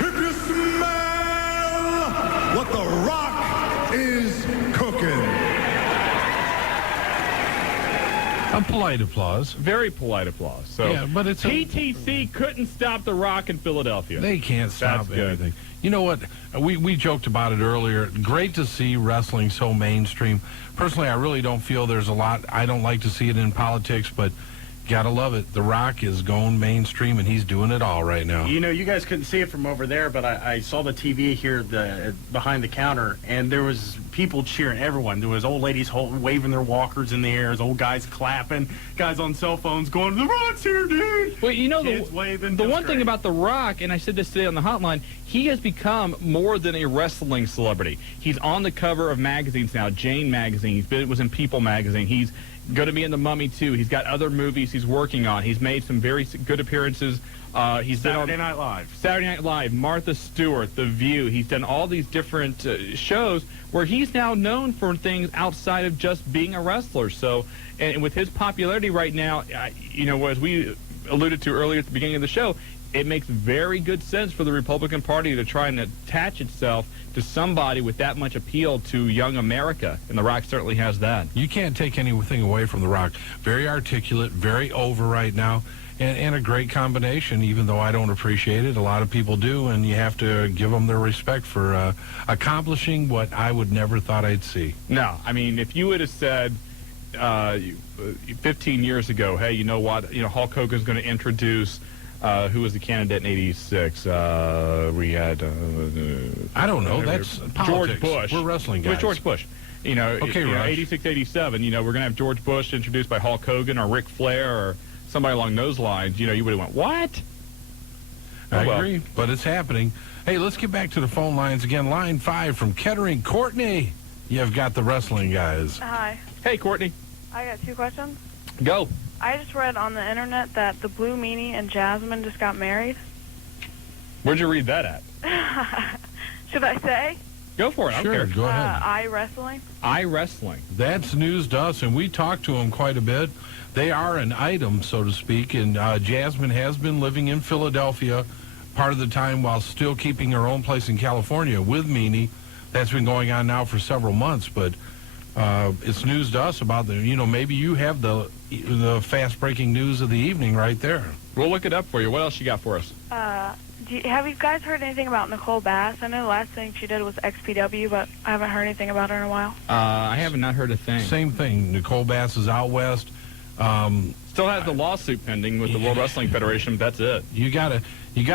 If you smell what the rock is cooking. A polite applause. Very polite applause. So yeah, but it's PTC couldn't stop The Rock in Philadelphia. They can't stop anything. You know what? We joked about it earlier. Great to see wrestling so mainstream. Personally, I really don't feel there's a lot. I don't like to see it in politics, but gotta love it. The Rock is going mainstream, and he's doing it all right now. You know, you guys couldn't see it from over there, but I saw the TV here behind the counter, and there was people cheering, everyone. There was old ladies waving their walkers in the air, old guys clapping, guys on cell phones going, "The Rock's here, dude!" Well, you know, kids waving. The one thing about The Rock, and I said this today on the hotline, he has become more than a wrestling celebrity. He's on the cover of magazines now, Jane magazine. Was in People magazine. He's going to be in The Mummy 2. He's got other movies he's working on. He's made some very good appearances. He's Saturday Night Live. Saturday Night Live, Martha Stewart, The View. He's done all these different shows where he's now known for things outside of just being a wrestler. So, and with his popularity right now, as we alluded to earlier at the beginning of the show, it makes very good sense for the Republican Party to try and attach itself to somebody with that much appeal to young America, and The Rock certainly has that. You can't take anything away from The Rock. Very articulate, very over right now, and a great combination, even though I don't appreciate it. A lot of people do, and you have to give them their respect for accomplishing what I would never thought I'd see. No, I mean, if you would have said 15 years ago, hey, you know what, Hulk Hogan's going to introduce who was the candidate in '86? We had I don't know. That's politics. George Bush. We're wrestling guys. With George Bush. Okay, 86, 87. We're going to have George Bush introduced by Hulk Hogan or Ric Flair or somebody along those lines. You would have went, what? I agree, but it's happening. Hey, let's get back to the phone lines again. Line 5 from Kettering. Courtney, you've got the wrestling guys. Hi. Hey, Courtney. I got 2 questions. Go. I just read on the internet that the Blue Meanie and Jasmine just got married. Where'd you read that at? Should I say? Go for it. Sure, I don't care. go ahead. iWrestling. iWrestling. That's news to us, and we talked to them quite a bit. They are an item, so to speak, and Jasmine has been living in Philadelphia part of the time while still keeping her own place in California with Meanie. That's been going on now for several months, but it's news to us about maybe you have the fast-breaking news of the evening right there. We'll look it up for you. What else you got for us? Have you guys heard anything about Nicole Bass? I know the last thing she did was XPW, but I haven't heard anything about her in a while. I have not heard a thing. Same thing. Nicole Bass is out west. Still has the lawsuit pending with the World Wrestling Federation. That's it. You gotta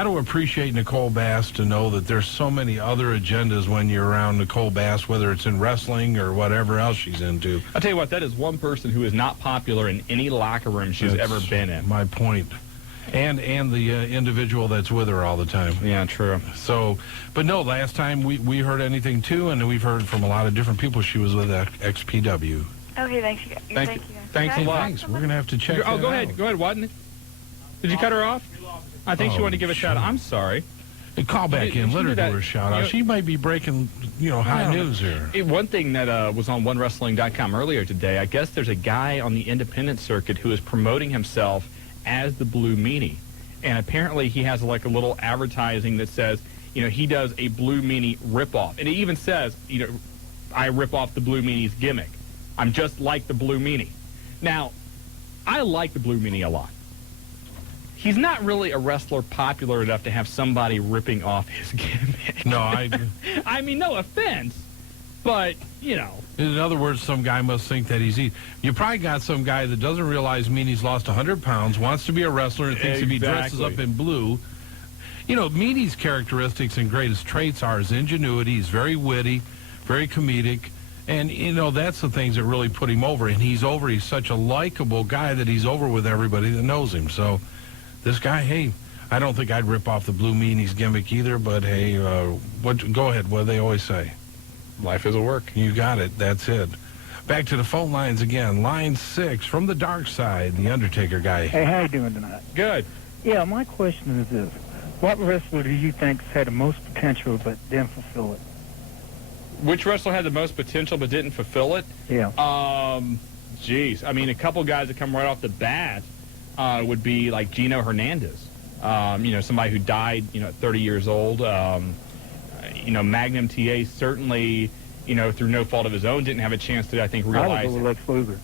appreciate Nicole Bass to know that there's so many other agendas when you're around Nicole Bass, whether it's in wrestling or whatever else she's into. I'll tell you what, that is one person who is not popular in any locker room she's ever been in. My point. And the individual that's with her all the time. Yeah, true. So, but no, last time we heard anything too, and we've heard from a lot of different people she was with XPW. Okay, thanks, you guys. Thank you. Thanks a lot. Thanks. We're going to have to check go ahead. out. Go ahead. What? Did you cut her off? I think she wanted to give a shout out. I'm sorry. Call back in. Let her do her shout out. She might be breaking, high news here. One thing that was on OneWrestling.com earlier today, I guess there's a guy on the independent circuit who is promoting himself as the Blue Meanie. And apparently he has like a little advertising that says, he does a Blue Meanie ripoff. And it even says, I rip off the Blue Meanie's gimmick. I'm just like the Blue Meanie. Now, I like the Blue Meanie a lot. He's not really a wrestler popular enough to have somebody ripping off his gimmick. No, I mean, no offense, but, In other words, some guy must think that he's eating. You probably got some guy that doesn't realize Meanie's lost 100 pounds, wants to be a wrestler, and thinks if he dresses up in blue. Meanie's characteristics and greatest traits are his ingenuity. He's very witty, very comedic. And, that's the things that really put him over. And he's over. He's such a likable guy that he's over with everybody that knows him. So this guy, hey, I don't think I'd rip off the Blue Meanie's gimmick either. But, hey, go ahead. What do they always say? Life is a work. You got it. That's it. Back to the phone lines again. Line 6 from the dark side, the Undertaker guy. Hey, how you doing tonight? Good. Yeah, my question is this. What wrestler do you think had the most potential but didn't fulfill it? Which wrestler had the most potential but didn't fulfill it? Yeah. Geez. I mean, a couple guys that come right off the bat would be like Gino Hernandez. Somebody who died, at 30 years old. Magnum TA certainly, through no fault of his own, didn't have a chance to, I think, realize. I would go with Lex Luger.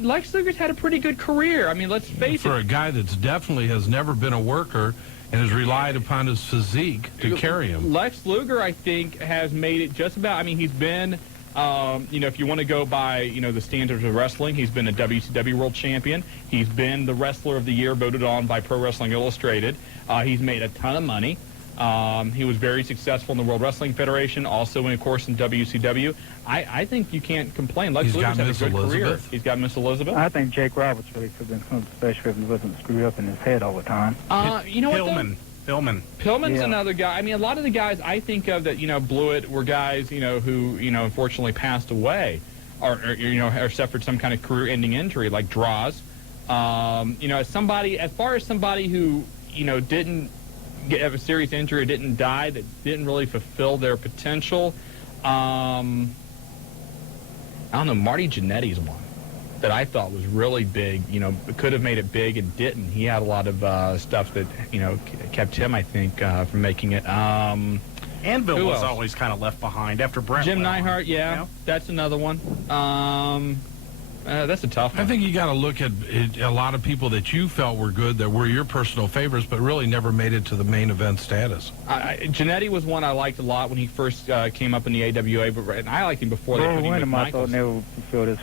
Lex Luger's had a pretty good career. I mean, let's face it. For a guy that's definitely has never been a worker and has relied upon his physique to carry him. Lex Luger, I think, has made it just about. I mean, he's been, if you want to go by, the standards of wrestling, he's been a WCW World Champion. He's been the Wrestler of the Year voted on by Pro Wrestling Illustrated. He's made a ton of money. He was very successful in the World Wrestling Federation, also, of course, in WCW. I think you can't complain. Lex Luger's had a good career. He's got Miss Elizabeth. I think Jake Roberts really could have been something special if he wasn't screwed up in his head all the time. You know what, Pillman. Pillman's Yeah. another guy. I mean, a lot of the guys I think of that, blew it were guys, who, unfortunately passed away or suffered some kind of career-ending injury, like Droz. As far as somebody who, didn't have a serious injury or didn't die, that didn't really fulfill their potential, I don't know, Marty Jannetty's one that I thought was really big, could have made it big and didn't. He had a lot of stuff that, kept him, I think, from making it. Anvil was always kind of left behind after Brett. Jim Neidhart, that's another one. That's a tough one. I think you got to look at a lot of people that you felt were good, that were your personal favorites, but really never made it to the main event status. Jannetty was one I liked a lot when he first came up in the AWA, and I liked him before they put him with Wyndham, I thought Michaels. never fulfilled his.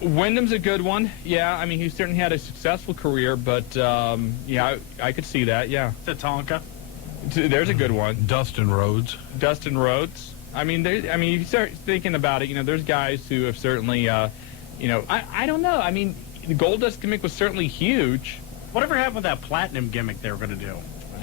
Wyndham's a good one. Yeah, I mean, he certainly had a successful career, but, I could see that, yeah. Tatanka. There's a good one. Dustin Rhodes. I mean, you start thinking about it, there's guys who have certainly, I don't know. I mean, the Goldust gimmick was certainly huge. Whatever happened with that platinum gimmick they were going to do?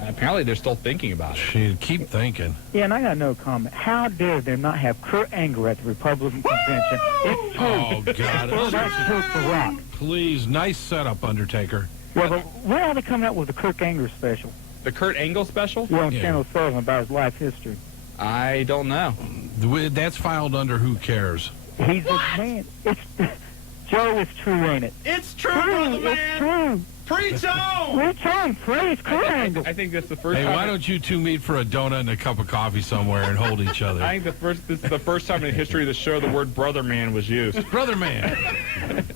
Apparently they're still thinking about it. Keep thinking. Yeah, and I got no comment. How dare they not have Kurt Angle at the Republican convention? It's true. Oh, God. That's true for Rock. Please, nice setup, Undertaker. Well, but when are they coming out with the Kurt Angle special? The Kurt Angle special? Yeah, on Channel 7 about his life history. I don't know. That's filed under Who Cares. He's a man. Joe, it's true, ain't it? It's true, brother man. It's true. Preach on! Preach on! Praise Kurt Angle. I think that's the first Hey, time. why don't you two meet for a donut and a cup of coffee somewhere and hold each other? I think this is the first time in the history of the show the word brother man was used. Brother man.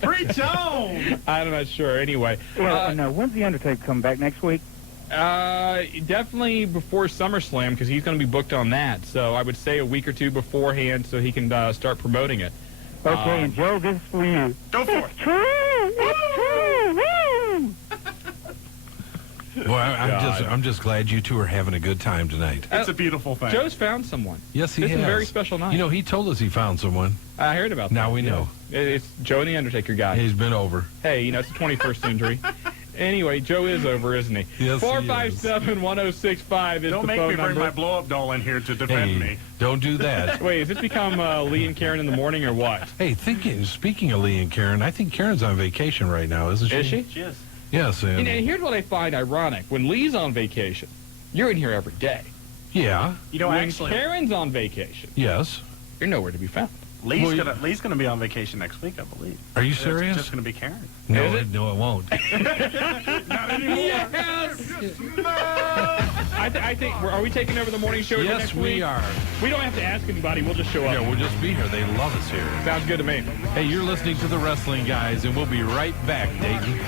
Preach on! I'm not sure. Anyway. Well, no, when's The Undertaker come back? Next week? Definitely before SummerSlam, because he's going to be booked on that. So I would say a week or two beforehand so he can start promoting it. Okay, and Joe, this is for you. Go for it. It's true! It's true! Woo! Boy, I'm just glad you two are having a good time tonight. It's a beautiful thing. Joe's found someone. Yes, he has. It's a very special night. He told us he found someone. I heard about that. Now we know. It's Joe and the Undertaker guy. He's been over. Hey, it's the 21st century. Anyway, Joe is over, isn't he? Yes, 457-1065 is the phone number. Don't make me bring my blow-up doll in here to defend me. Don't do that. Wait, has this become Lee and Karen in the morning or what? Hey, speaking of Lee and Karen, I think Karen's on vacation right now, isn't she? Is she? She is. Yes. And here's what I find ironic. When Lee's on vacation, You're in here every day. Yeah. You know, when actually, Karen's on vacation, Yes. you're nowhere to be found. Lee's gonna be on vacation next week, I believe. Are you It's serious? just gonna be Karen. No, Is it? no, it won't. Not anymore. Yes! I think, are we taking over the morning show again Yes, next we week? are. We don't have to ask anybody. We'll just show up. Yeah, we'll just be here. They love us here. Sounds good to me. Hey, you're listening to the Wrestling Guys, and we'll be right back, Dayton.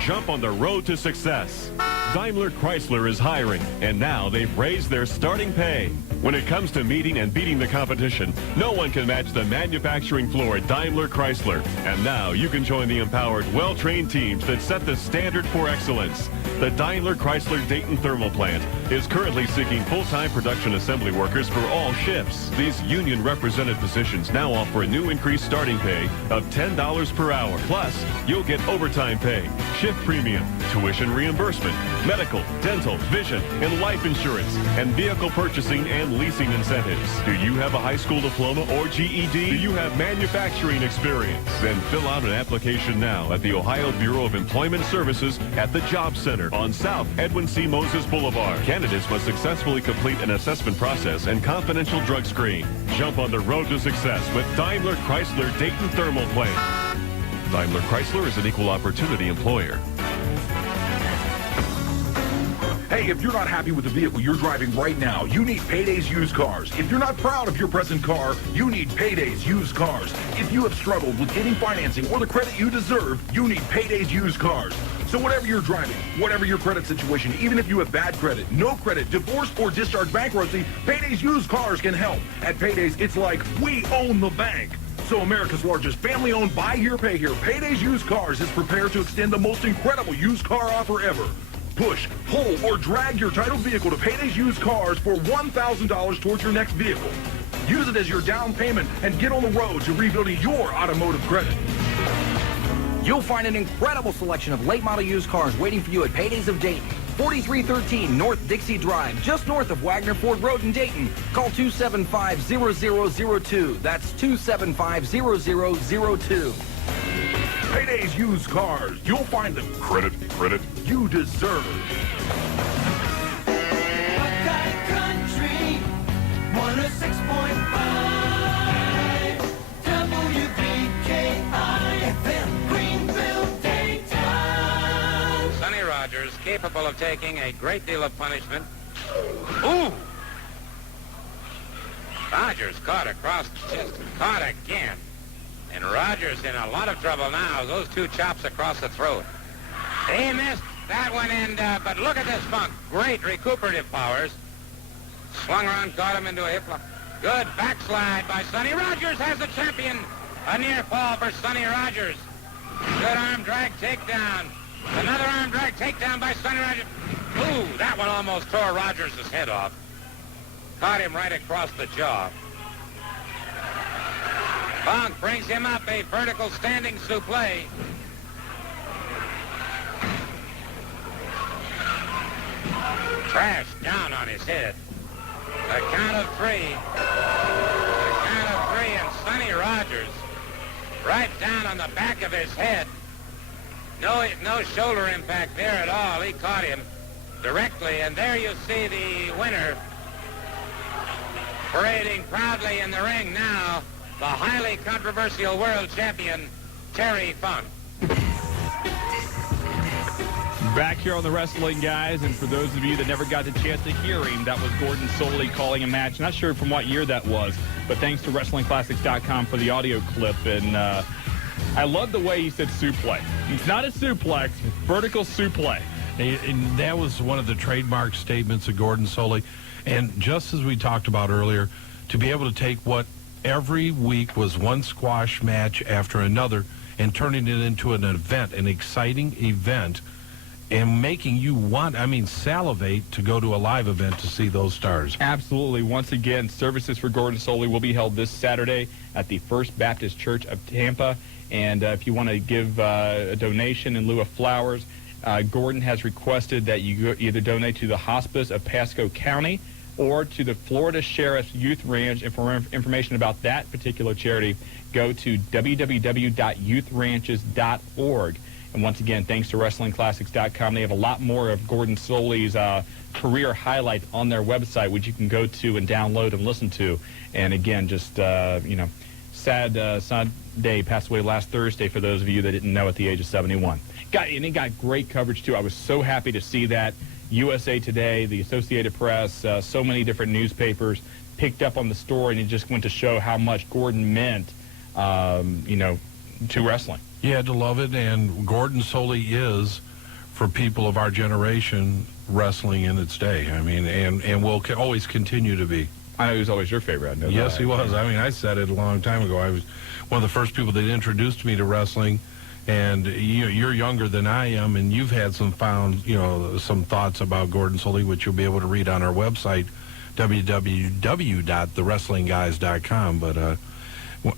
Jump on the road to success. Daimler Chrysler is hiring, and now they've raised their starting pay. When it comes to meeting and beating the competition, no one can match the manufacturing floor at Daimler Chrysler. And now you can join the empowered, well-trained teams that set the standard for excellence. The Daimler Chrysler Dayton Thermal Plant is currently seeking full-time production assembly workers for all shifts. These union-represented positions now offer a new increased starting pay of $10 per hour. Plus, you'll get overtime pay, shift premium, tuition reimbursement, medical, dental, vision, and life insurance, and vehicle purchasing and leasing incentives. Do you have a high school diploma or GED? Do you have manufacturing experience? Then fill out an application now at the Ohio Bureau of Employment Services at the Job Center on South Edwin C. Moses Boulevard. Candidates must successfully complete an assessment process and confidential drug screen. Jump on the road to success with Daimler Chrysler Dayton Thermal Plant. Daimler Chrysler is an equal opportunity employer. Hey, if you're not happy with the vehicle you're driving right now, you need Payday's Used Cars. If you're not proud of your present car, you need Payday's Used Cars. If you have struggled with getting financing or the credit you deserve, you need Payday's Used Cars. So whatever you're driving, whatever your credit situation, even if you have bad credit, no credit, divorce, or discharge bankruptcy, Payday's Used Cars can help. At Payday's, it's like we own the bank. So America's largest family-owned buy here, pay here, Payday's Used Cars is prepared to extend the most incredible used car offer ever. Push, pull, or drag your titled vehicle to Payday's Used Cars for $1,000 towards your next vehicle. Use it as your down payment and get on the road to rebuilding your automotive credit. You'll find an incredible selection of late model used cars waiting for you at Payday's of Dayton. 4313 North Dixie Drive, just north of Wagner Ford Road in Dayton. Call 275-0002. That's 275-0002. Payday's Used Cars. You'll find the credit you deserve. Buckeye Country 106.5 WPKI FM Greenville, Dayton. Sonny Rogers, capable of taking a great deal of punishment. Ooh! Rogers caught across the chest. Caught again. And Rogers in a lot of trouble now. Those two chops across the throat. He missed that one, but look at this Funk. Great recuperative powers. Swung around, caught him into a hip lock. Good backslide by Sonny. Rogers has the champion. A near fall for Sonny Rogers. Good arm drag takedown. Another arm drag takedown by Sonny Rogers. Ooh, that one almost tore Rogers' head off. Caught him right across the jaw. Funk brings him up a vertical standing suplex. Trash down on his head. A count of three. A count of three, and Sonny Rogers right down on the back of his head. No shoulder impact there at all. He caught him directly, and there you see the winner parading proudly in the ring now. The highly controversial world champion, Terry Funk. Back here on the Wrestling Guys, and for those of you that never got the chance to hear him, that was Gordon Soley calling a match. Not sure from what year that was, but thanks to WrestlingClassics.com for the audio clip. And I love the way he said suplex. It's not a suplex, vertical suplex. And that was one of the trademark statements of Gordon Soley. And just as we talked about earlier, to be able to take what every week was one squash match after another and turning it into an event, an exciting event, and making you salivate to go to a live event to see those stars. Absolutely. Once again, services for Gordon Soley will be held this Saturday at the First Baptist Church of Tampa. And if you want to give a donation in lieu of flowers, Gordon has requested that you either donate to the Hospice of Pasco County, or to the Florida Sheriff's Youth Ranch. And for information about that particular charity, go to www.youthranches.org. And once again, thanks to WrestlingClassics.com. They have a lot more of Gordon Soley's career highlights on their website, which you can go to and download and listen to. And again, just, sad day. Passed away last Thursday, for those of you that didn't know, at the age of 71. And it got great coverage, too. I was so happy to see that. USA Today, the Associated Press, so many different newspapers picked up on the story, and it just went to show how much Gordon meant, to wrestling. You had to love it, and Gordon Soley is, for people of our generation, wrestling in its day. I mean, and will always continue to be. I know he was always your favorite. I know Yes, that. he was. I mean, I said it a long time ago. I was one of the first people that introduced me to wrestling, and you're younger than I am, and you've had some some thoughts about Gordon Soley, which you'll be able to read on our website, www.thewrestlingguys.com. But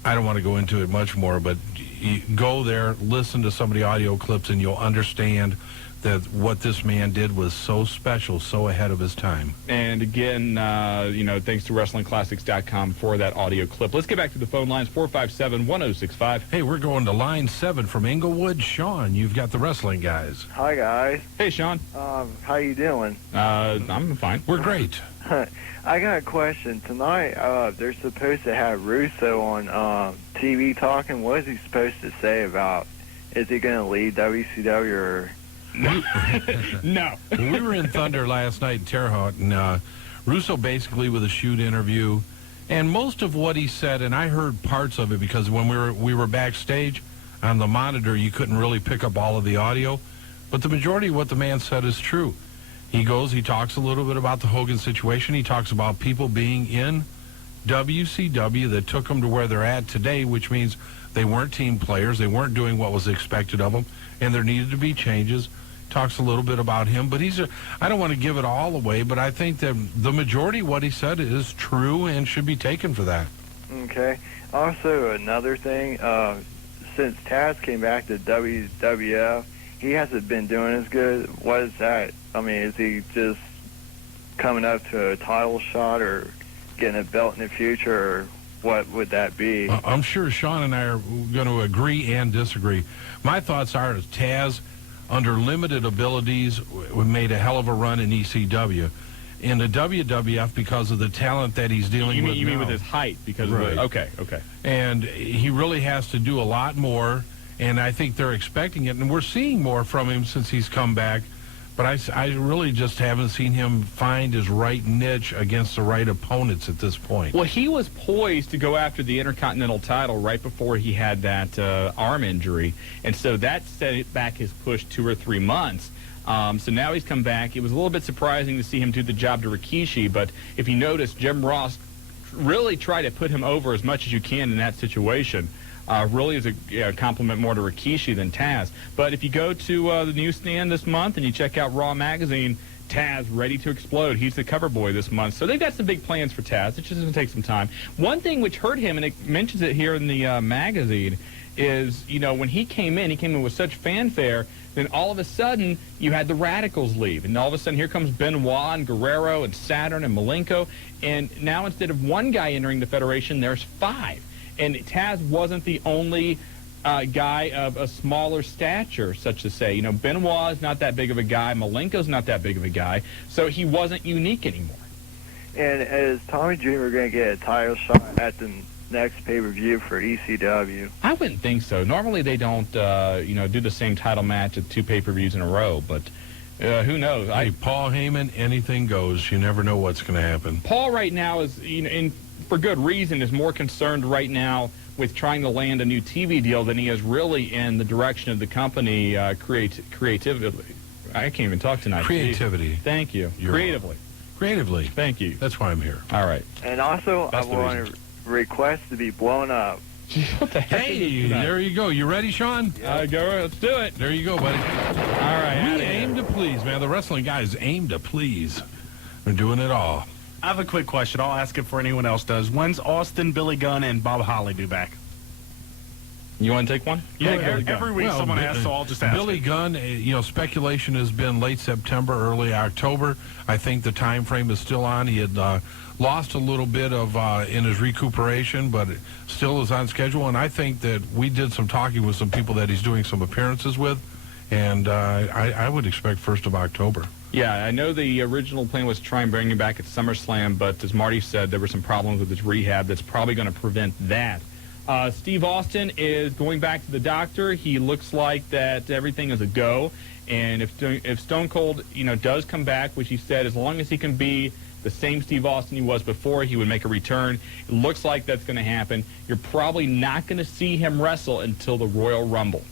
I don't want to go into it much more, but you go there, listen to some of the audio clips, and you'll understand that what this man did was so special, so ahead of his time. And again, thanks to WrestlingClassics.com for that audio clip. Let's get back to the phone lines, 457-1065. Hey, we're going to line 7 from Inglewood. Shawn, you've got the Wrestling Guys. Hi, guys. Hey, Shawn. How you doing? I'm fine. We're great. I got a question. Tonight, they're supposed to have Russo on TV talking. What is he supposed to say about, is he going to leave WCW or... No. We were in Thunder last night in Terre Haute, and Russo basically with a shoot interview, and most of what he said, and I heard parts of it because when we were backstage on the monitor, you couldn't really pick up all of the audio, but the majority of what the man said is true. He talks a little bit about the Hogan situation. He talks about people being in WCW that took them to where they're at today, which means they weren't team players, they weren't doing what was expected of them, and there needed to be changes. Talks a little bit about him, but I don't want to give it all away, but I think that the majority of what he said is true and should be taken for that. Okay. Also, another thing, since Taz came back to WWF, he hasn't been doing as good. What is that? I mean, is he just coming up to a title shot or getting a belt in the future, or what would that be? I'm sure Shawn and I are going to agree and disagree. My thoughts are Taz, under limited abilities, made a hell of a run in ECW. In the WWF, because of the talent that he's dealing with You mean now, with his height? Because right. of the, okay. And he really has to do a lot more, and I think they're expecting it. And we're seeing more from him since he's come back. But I really just haven't seen him find his right niche against the right opponents at this point. Well, he was poised to go after the Intercontinental title right before he had that arm injury, and so that set back his push 2 or 3 months. So now he's come back. It was a little bit surprising to see him do the job to Rikishi, but if you notice, Jim Ross really tried to put him over as much as you can in that situation. Really is a compliment more to Rikishi than Taz. But if you go to the newsstand this month and you check out Raw Magazine, Taz ready to explode. He's the cover boy this month. So they've got some big plans for Taz. It's just going to take some time. One thing which hurt him, and it mentions it here in the magazine, is, when he came in with such fanfare, then all of a sudden you had the Radicals leave. And all of a sudden here comes Benoit and Guerrero and Saturn and Malenko. And now instead of one guy entering the Federation, there's 5. And Taz wasn't the only guy of a smaller stature, such to say. Benoit is not that big of a guy. Malenko's not that big of a guy. So he wasn't unique anymore. And is Tommy Dreamer going to get a title shot at the next pay-per-view for ECW? I wouldn't think so. Normally they don't, do the same title match at 2 pay-per-views in a row. But who knows? Hey, Paul Heyman, anything goes. You never know what's going to happen. Paul right now is, for good reason, is more concerned right now with trying to land a new TV deal than he is really in the direction of the company creatively. I can't even talk tonight. Creativity. Thank you. Creatively. Thank you. That's why I'm here. All right. And also, I want to request to be blown up. What the heck? Hey, there you go. You ready, Shawn? Go. Let's do it. There you go, buddy. All right. We aim to please, man. The Wrestling Guys aim to please. We're doing it all. I have a quick question. I'll ask it before anyone else does. When's Austin, Billy Gunn, and Bob Holly due back? You want to take one? Yeah, every week someone asks, so I'll just ask. Billy Gunn, speculation has been late September, early October. I think the time frame is still on. He had lost a little bit of in his recuperation, but it still is on schedule. And I think that we did some talking with some people that he's doing some appearances with, and I would expect 1st of October. Yeah, I know the original plan was to try and bring him back at SummerSlam, but as Marty said, there were some problems with his rehab that's probably going to prevent that. Steve Austin is going back to the doctor. He looks like that everything is a go. And if Stone Cold, does come back, which he said, as long as he can be the same Steve Austin he was before, he would make a return. It looks like that's going to happen. You're probably not going to see him wrestle until the Royal Rumble.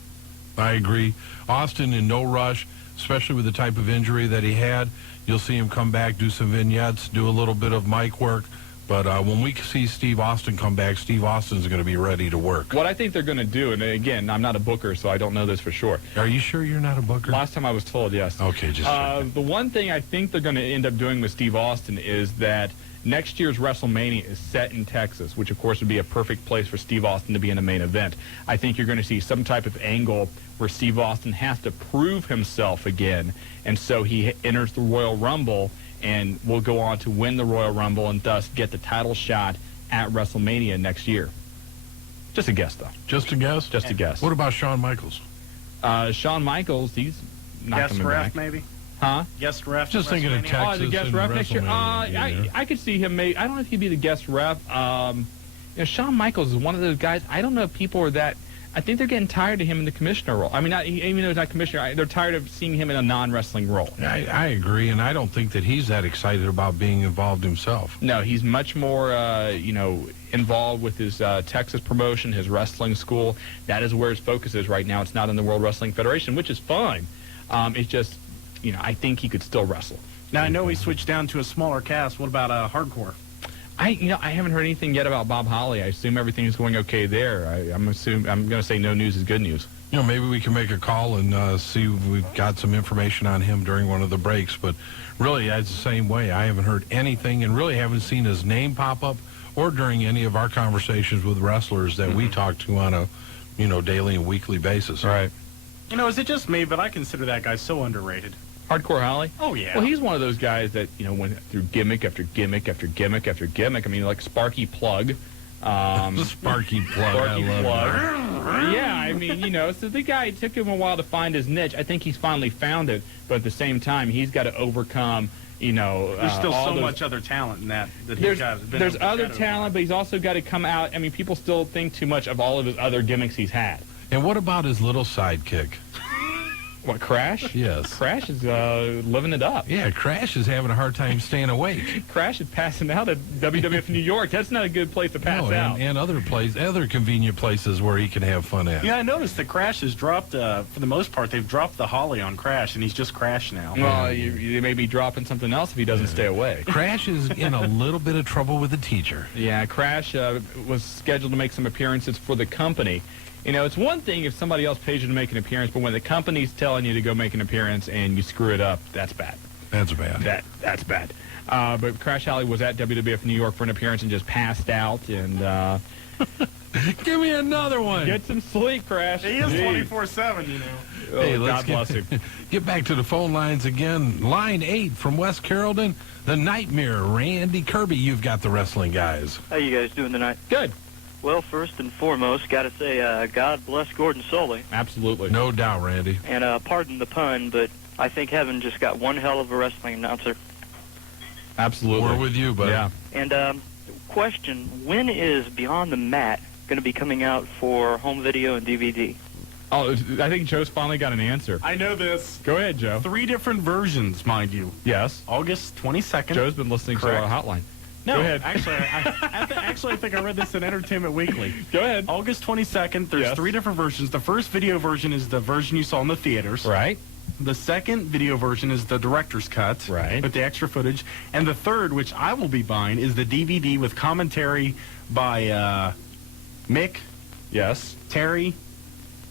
I agree. Austin in no rush, especially with the type of injury that he had. You'll see him come back, do some vignettes, do a little bit of mic work. But when we see Steve Austin come back, Steve Austin's going to be ready to work. What I think they're going to do, and again, I'm not a booker, so I don't know this for sure. Are you sure you're not a booker? Last time I was told, yes. Okay, just the one thing I think they're going to end up doing with Steve Austin is that next year's WrestleMania is set in Texas, which, of course, would be a perfect place for Steve Austin to be in a main event. I think you're going to see some type of angle where Steve Austin has to prove himself again, and so he enters the Royal Rumble and will go on to win the Royal Rumble and thus get the title shot at WrestleMania next year. Just a guess, though. Just a guess? Just a guess. What about Shawn Michaels? Shawn Michaels, he's not coming back. Guest ref, maybe? Huh? Guest ref. Just thinking of Texas. Oh, the guest ref next year? WrestleMania. I could see him maybe. I don't know if he'd be the guest ref. Shawn Michaels is one of those guys. I don't know if people are that. I think they're getting tired of him in the commissioner role. I mean, even though he's not commissioner, they're tired of seeing him in a non-wrestling role. I agree, and I don't think that he's that excited about being involved himself. No, he's much more, involved with his Texas promotion, his wrestling school. That is where his focus is right now. It's not in the World Wrestling Federation, which is fine. It's just, I think he could still wrestle. Now, I know he switched down to a smaller cast. What about hardcore? I haven't heard anything yet about Bob Holly. I assume everything is going okay there. I'm going to say no news is good news. Maybe we can make a call and see if we've got some information on him during one of the breaks. But really, that's the same way. I haven't heard anything and really haven't seen his name pop up or during any of our conversations with wrestlers that we talk to on a, daily and weekly basis. Right. Is it just me, but I consider that guy so underrated. Hardcore Holly? Oh, yeah. Well, he's one of those guys that, went through gimmick after gimmick after gimmick after gimmick. I mean, like Sparky Plug. Sparky Plug. Sparky Plug. Yeah, I mean, so the guy, it took him a while to find his niche. I think he's finally found it, but at the same time, he's got to overcome, There's still all so those, much other talent in that he's got. There's other talent, but he's also got to come out. I mean, people still think too much of all of his other gimmicks he's had. And what about his little sidekick? What, Crash? Yes. Crash is living it up. Yeah, Crash is having a hard time staying awake. Crash is passing out at WWF New York. That's not a good place to pass out. And other convenient places where he can have fun at. Yeah, I noticed that Crash has dropped, for the most part, they've dropped the Holly on Crash, and he's just Crash now. Well, you may be dropping something else if he doesn't stay away. Crash is in a little bit of trouble with the teacher. Yeah, Crash was scheduled to make some appearances for the company. It's one thing if somebody else pays you to make an appearance, but when the company's telling you to go make an appearance and you screw it up, that's bad. That's bad. That's bad. But Crash Holly was at WWF New York for an appearance and just passed out. And give me another one. Get some sleep, Crash. He is 24/7, Hey, God bless him. Get back to the phone lines again. Line 8 from West Carrollton, the Nightmare, Randy Kirby. You've got the wrestling guys. How you guys doing tonight? Good. Well, first and foremost, got to say God bless Gordon Soley. Absolutely. No doubt, Randy. And pardon the pun, but I think heaven just got one hell of a wrestling announcer. Absolutely. We're with you, buddy. Yeah. And question, when is Beyond the Mat going to be coming out for home video and DVD? Oh, I think Joe's finally got an answer. I know this. Go ahead, Joe. 3 different versions, mind you. Yes. August 22nd. Joe's been listening to our hotline. No, Go ahead. Actually, I think I read this in Entertainment Weekly. Go ahead. August 22nd, there's 3 different versions. The first video version is the version you saw in the theaters. Right. The second video version is the director's cut. Right. With the extra footage. And the third, which I will be buying, is the DVD with commentary by Mick. Yes. Terry.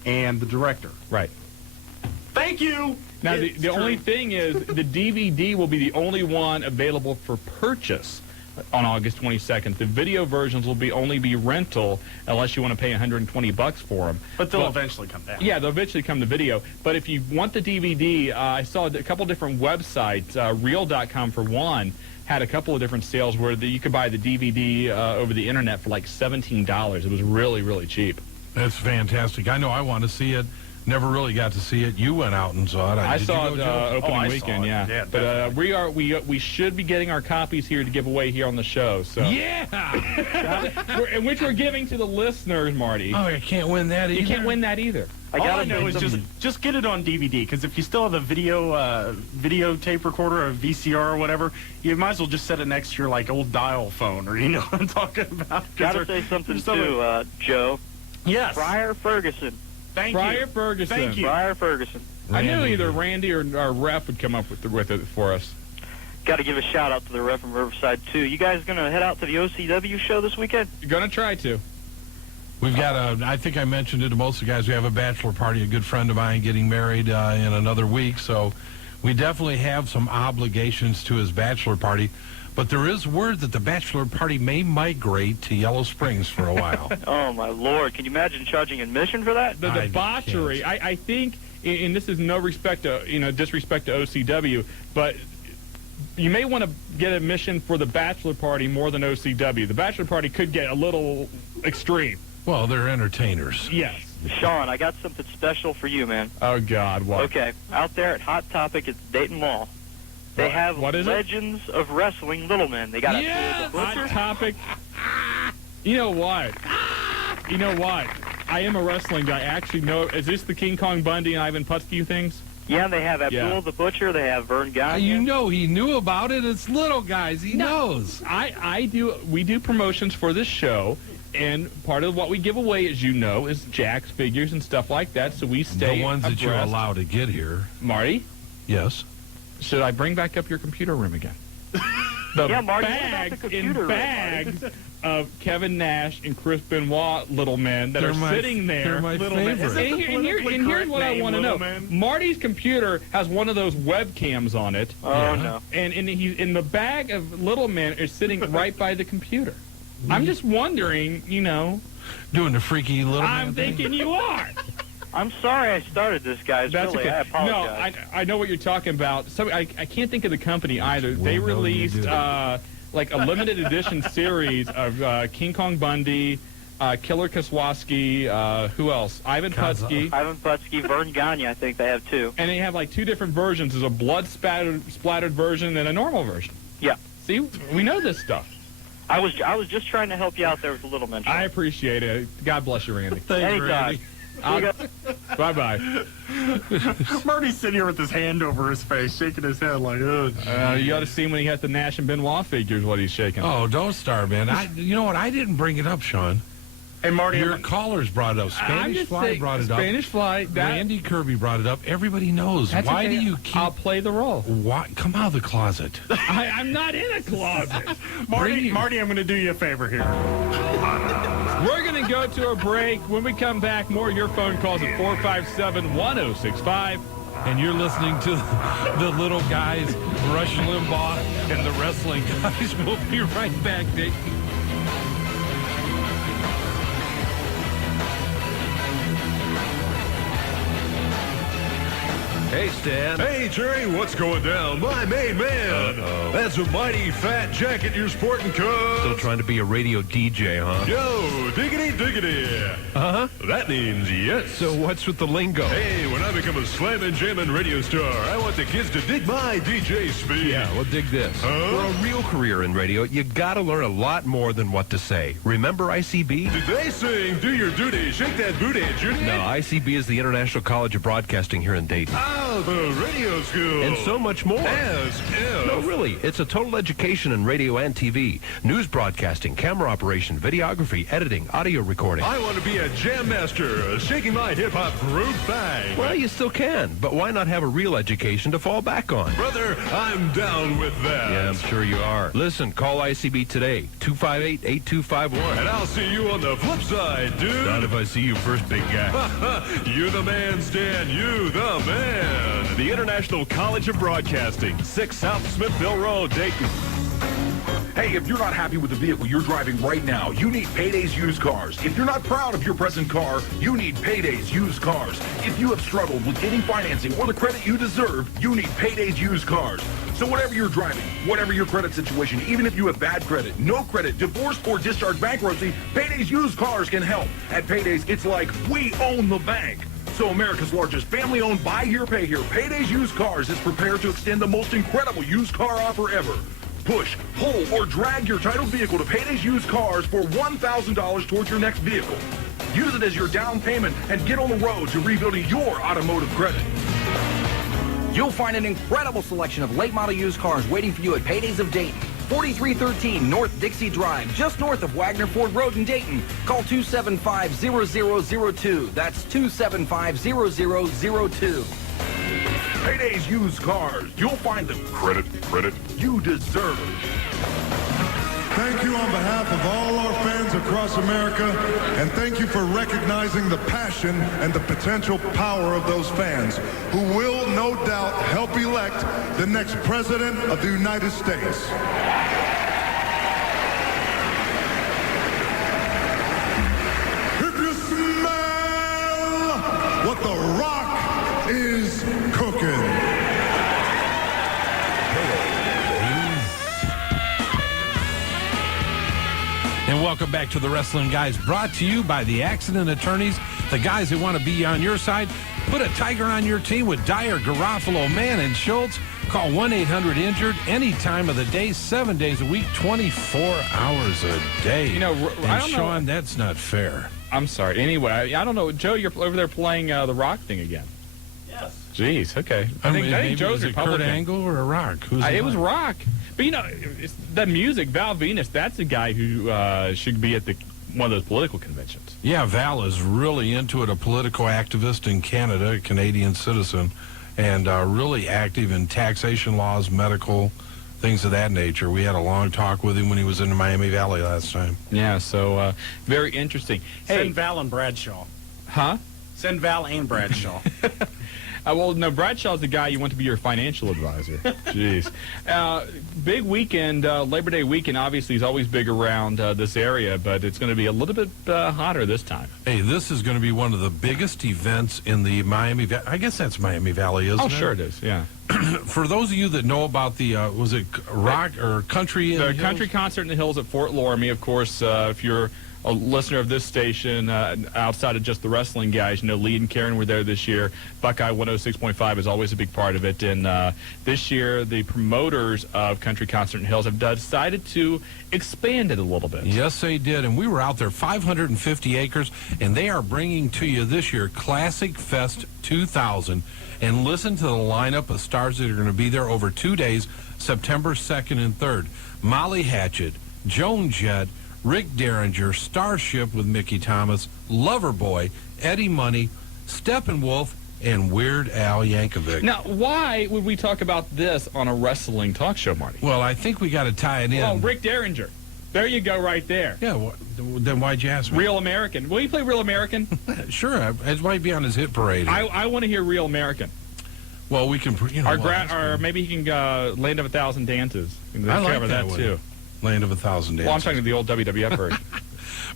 And the director. Right. Thank you! Now, the only thing is the DVD will be the only one available for purchase. on August 22nd. The video versions will only be rental unless you want to pay $120 for them. But they'll eventually come down. Yeah, they'll eventually come to video. But if you want the DVD, I saw a couple different websites. Real.com, for one, had a couple of different sales where you could buy the DVD over the internet for like $17. It was really, really cheap. That's fantastic. I know I want to see it. Never really got to see it. You went out and saw it. I saw it opening I weekend, saw it. yeah. Yeah, But we should be getting our copies here to give away here on the show. So which we're giving to the listeners, Marty. Oh, I can't win that either. You can't win that either. All I know is just get it on DVD, because if you still have a video tape recorder or VCR or whatever, you might as well just set it next to your like old dial phone, or you know what I'm talking about. Gotta say something too, Joe. Yes. Friar Ferguson. Thank Friar Ferguson. Thank you. Friar Ferguson. I knew either Randy or our ref would come up with it for us. Got to give a shout out to the ref from Riverside too. You guys gonna head out to the OCW show this weekend? You're gonna try to. We've got I think I mentioned it to most of the guys. We have a bachelor party. A good friend of mine getting married in another week, so we definitely have some obligations to his bachelor party. But there is word that the bachelor party may migrate to Yellow Springs for a while. Oh, my Lord. Can you imagine charging admission for that? The debauchery. I think, and this is no respect to, disrespect to OCW, but you may want to get admission for the bachelor party more than OCW. The bachelor party could get a little extreme. Well, they're entertainers. Yes. Shawn, I got something special for you, man. Oh, God, what? Okay, out there at Hot Topic at Dayton Mall, they have Legends of Wrestling Little Men. They got a Hot Topic. You know what? I am a wrestling guy. I actually know. Is this the King Kong Bundy and Ivan Putski things? Yeah, they have Abdul the Butcher. They have Vern Gagne. You know he knew about it. It's little guys. He knows. We do promotions for this show. And part of what we give away, as you know, is Jack's figures and stuff like that. So we stay the ones that you're abreast. allowed to get here. Marty? Yes. Should I bring back up your computer room again? Yeah, Marty, bags the and computer bags of Kevin Nash and Chris Benoit little men that They're are sitting there. They're my favorite. And here's what I want to know. Marty's computer has one of those webcams on it. Oh, no. And he's in the bag of little men is sitting right by the computer. I'm just wondering, Doing the freaky little man I'm thinking you are. I'm sorry I started this, guys. That's really, okay. I apologize. No, I know what you're talking about. So I can't think of the company either. They released like a limited edition series of King Kong Bundy, Killer Kaswowski, who else? Ivan Putski. Ivan Putski, Vern Gagne, I think they have too. And they have like two different versions. There's a blood-splattered version and a normal version. Yeah. See, we know this stuff. I was just trying to help you out there with the little men. I appreciate it. God bless you, Randy. Thanks, Randy. Bye-bye. Marty's sitting here with his hand over his face, shaking his head like, ugh. You ought to see him when he had the Nash and Benoit figures, what he's shaking. Oh, don't start, man. You know what? I didn't bring it up, Shawn. Hey, Marty. Your callers brought it up. Spanish Fly brought it up. Spanish Fly. Randy Kirby brought it up. Everybody knows. Why do you keep... I'll play the role. Why? Come out of the closet. I'm not in a closet. Marty, I'm going to do you a favor here. We're going to go to a break. When we come back, more of your phone calls at 457-1065. And you're listening to the little guys, Rush Limbaugh, and the wrestling guys. We'll be right back, Dick. Hey, Stan. Hey, Jerry, what's going down? My main man. That's a mighty fat jacket you're sporting, cuz. Still trying to be a radio DJ, huh? Yo, diggity, diggity. Uh-huh. That means yes. So what's with the lingo? Hey, when I become a slammin' jammin' radio star, I want the kids to dig my DJ speed. Yeah, well, dig this. For a real career in radio, you gotta learn a lot more than what to say. Remember ICB? Did they sing, do your duty, shake that booty, Judy? No, ICB is the International College of Broadcasting here in Dayton. Oh, the radio school. And so much more. As if. No, really. It's a total education in radio and TV. News broadcasting, camera operation, videography, editing, audio recording. I want to be a jam master, shaking my hip-hop groove bang. Well, you still can, but why not have a real education to fall back on? Brother, I'm down with that. Yeah, I'm sure you are. Listen, call ICB today, 258-8251. And I'll see you on the flip side, dude. Not if I see you first, big guy. You the man, Stan. You the man. The International College of Broadcasting, 6 South Smithville Road, Dayton. Hey, if you're not happy with the vehicle you're driving right now, you need Payday's Used Cars. If you're not proud of your present car, you need Payday's Used Cars. If you have struggled with getting financing or the credit you deserve, you need Payday's Used Cars. So whatever you're driving, whatever your credit situation, even if you have bad credit, no credit, divorce, or discharge bankruptcy, Payday's Used Cars can help. At Payday's, it's like we own the bank. So America's largest family-owned buy here, pay here, Payday's Used Cars is prepared to extend the most incredible used car offer ever. Push, pull, or drag your titled vehicle to Payday's Used Cars for $1,000 towards your next vehicle. Use it as your down payment and get on the road to rebuilding your automotive credit. You'll find an incredible selection of late model used cars waiting for you at Paydays of Dayton. 4313 North Dixie Drive, just north of Wagner Ford Road in Dayton. Call 275-0002. That's 275-0002. Payday's Used Cars. You'll find the credit you deserve. Thank you on behalf of all our fans across America, and thank you for recognizing the passion and the potential power of those fans who will no doubt help elect the next President of the United States. If you smell what The Rock is cooking. And welcome back to the Wrestling Guys, brought to you by the Accident Attorneys, the guys who want to be on your side. Put a Tiger on your team with Dyer, Garofalo, Mann, and Schultz. Call 1-800-INJURED any time of the day, 7 days a week, 24 hours a day. You know, I don't know. Shawn, that's not fair. I'm sorry. Anyway, I don't know. Joe, you're over there playing the Rock thing again. Yes. Jeez, okay. I think Joe's was it Republican. Kurt Angle or a Rock? It was Rock. But, you know, it's the music, Val Venus, that's the guy who should be at one of those political conventions. Yeah, Val is really into it, a political activist in Canada, a Canadian citizen, and really active in taxation laws, medical, things of that nature. We had a long talk with him when he was in the Miami Valley last time. Yeah, so very interesting. Hey, Send Val and Bradshaw. Huh? Send Val and Bradshaw. Well, no, Bradshaw's the guy you want to be your financial advisor. Jeez. Big weekend, Labor Day weekend, obviously, is always big around this area, but it's going to be a little bit hotter this time. Hey, this is going to be one of the biggest events in the Miami Valley. I guess that's Miami Valley, isn't it? Oh, sure it is, yeah. For those of you that know about the, was it rock or country in the hills? Country concert in the hills at Fort Loramie, of course, if you're a listener of this station, outside of just the Wrestling Guys, you know, Lee and Karen were there this year. Buckeye 106.5 is always a big part of it. And this year, the promoters of Country Concert in the Hills have decided to expand it a little bit. Yes, they did. And we were out there, 550 acres, and they are bringing to you this year Classic Fest 2000. And listen to the lineup of stars that are going to be there over 2 days, September 2nd and 3rd. Molly Hatchet, Joan Jett, Rick Derringer, Starship with Mickey Thomas, Loverboy, Eddie Money, Steppenwolf, and Weird Al Yankovic. Now, why would we talk about this on a wrestling talk show, Marty? Well, I think we got to tie it in. Well, Rick Derringer. There you go right there. Yeah, well, then why'd you ask me? Real American. Will you play Real American? Sure, it might be on his hit parade. I want to hear Real American. Well, we can, you know. Or maybe he can Land of a Thousand Dances. I like cover that too. Land of a Thousand Dances. Well, I'm talking to the old WWF version.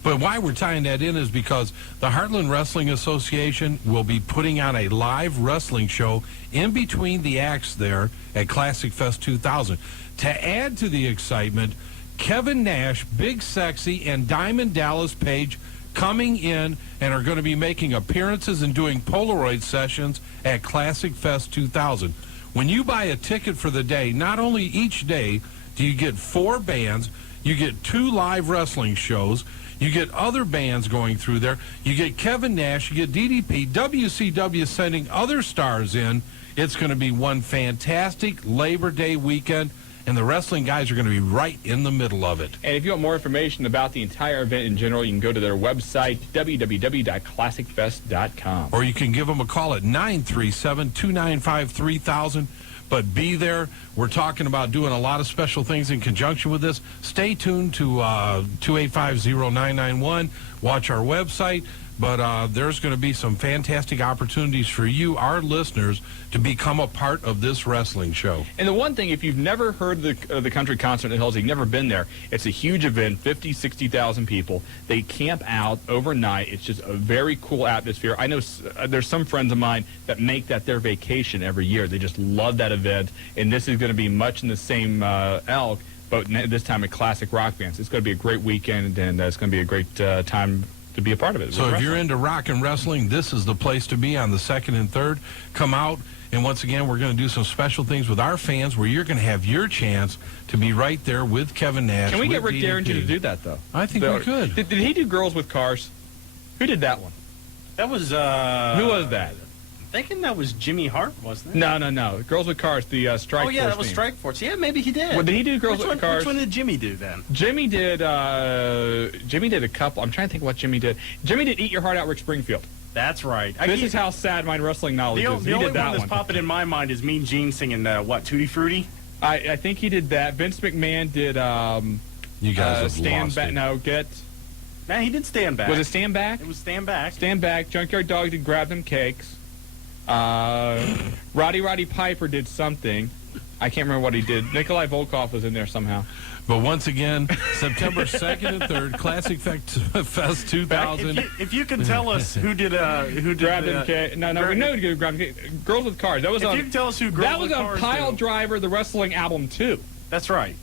But why we're tying that in is because the Heartland Wrestling Association will be putting on a live wrestling show in between the acts there at Classic Fest 2000. To add to the excitement, Kevin Nash, Big Sexy, and Diamond Dallas Page coming in and are going to be making appearances and doing Polaroid sessions at Classic Fest 2000. When you buy a ticket for the day, not only each day do you get 4 bands, you get 2 live wrestling shows, you get other bands going through there, you get Kevin Nash, you get DDP, WCW sending other stars in. It's going to be one fantastic Labor Day weekend, and the Wrestling Guys are going to be right in the middle of it. And if you want more information about the entire event in general, you can go to their website, www.classicfest.com. Or you can give them a call at 937-295-3000. But be there. We're talking about doing a lot of special things in conjunction with this. Stay tuned to 2850991. watch our website. But there's going to be some fantastic opportunities for you, our listeners, to become a part of this wrestling show. And the one thing, if you've never heard the country concert in the hills, you've never been there, it's a huge event, 50, 60,000 people. They camp out overnight. It's just a very cool atmosphere. I know there's some friends of mine that make that their vacation every year. They just love that event, and this is going to be much in the same elk, but this time at classic rock bands. It's going to be a great weekend, and it's going to be a great time to be a part of it. So if you're into rock and wrestling, this is the place to be on the 2nd and 3rd. Come out, and once again, we're going to do some special things with our fans where you're going to have your chance to be right there with Kevin Nash. Can we get Rick DDP. Derringer to do that, though? I think we could. Did he do Girls with Cars? Who did that one? That was, Who was that? I'm thinking that was Jimmy Hart, wasn't it? No. Girls with Cars, the Strike Force. Oh, yeah, that was theme. Strike Force. Yeah, maybe he did. Well, did he do Girls with Cars? Which one did Jimmy do then? Jimmy did a couple. I'm trying to think what Jimmy did. Jimmy did Eat Your Heart Out, Rick Springfield. That's right. This is how sad my wrestling knowledge is. The He only did that one that's popping in my mind is Mean Gene singing, Tutti Frutti? I think he did that. Vince McMahon did you guys have Stand lost Back. it. No, get... Nah, he did Stand Back. Was it Stand Back? It was Stand Back. Stand Back. Junkyard Dog did Grab Them Cakes. Roddy Piper did something. I can't remember what he did. Nikolai Volkov was in there somehow. But once again, September 2nd and 3rd, Classic Fest 2000. If you can tell us who did Grab Them Cakes. No, we know who did Grab Them Cakes. Girls with Cars. That was if you can tell us who Girls with Cars That was on Pile Driver, the wrestling album, too. That's right.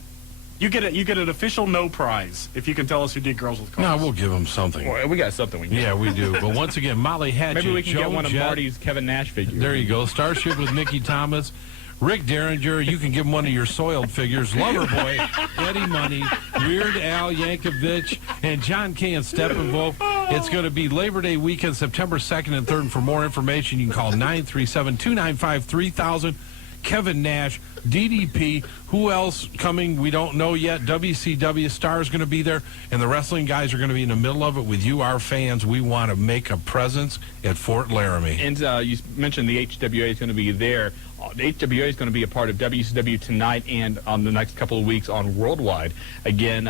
You get an official no prize if you can tell us who did Girls with Cars. No, we'll give them something. Well, we got something we can. Yeah, we do. But once again, Molly Hatchet, Maybe we can Joe get one of Jett. Marty's Kevin Nash figures. There you go. Starship with Mickey Thomas. Rick Derringer, you can give him one of your soiled figures. Loverboy, Eddie Money, Weird Al Yankovic, and John K. and Steppenwolf. It's going to be Labor Day weekend, September 2nd and 3rd. And for more information, you can call 937-295-3000. Kevin Nash, DDP, who else coming? We don't know yet. WCW Star is going to be there, and the wrestling guys are going to be in the middle of it with you, our fans. We want to make a presence at Fort Laramie. And you mentioned the HWA is going to be there. The HWA is going to be a part of WCW tonight and on the next couple of weeks on Worldwide. Again,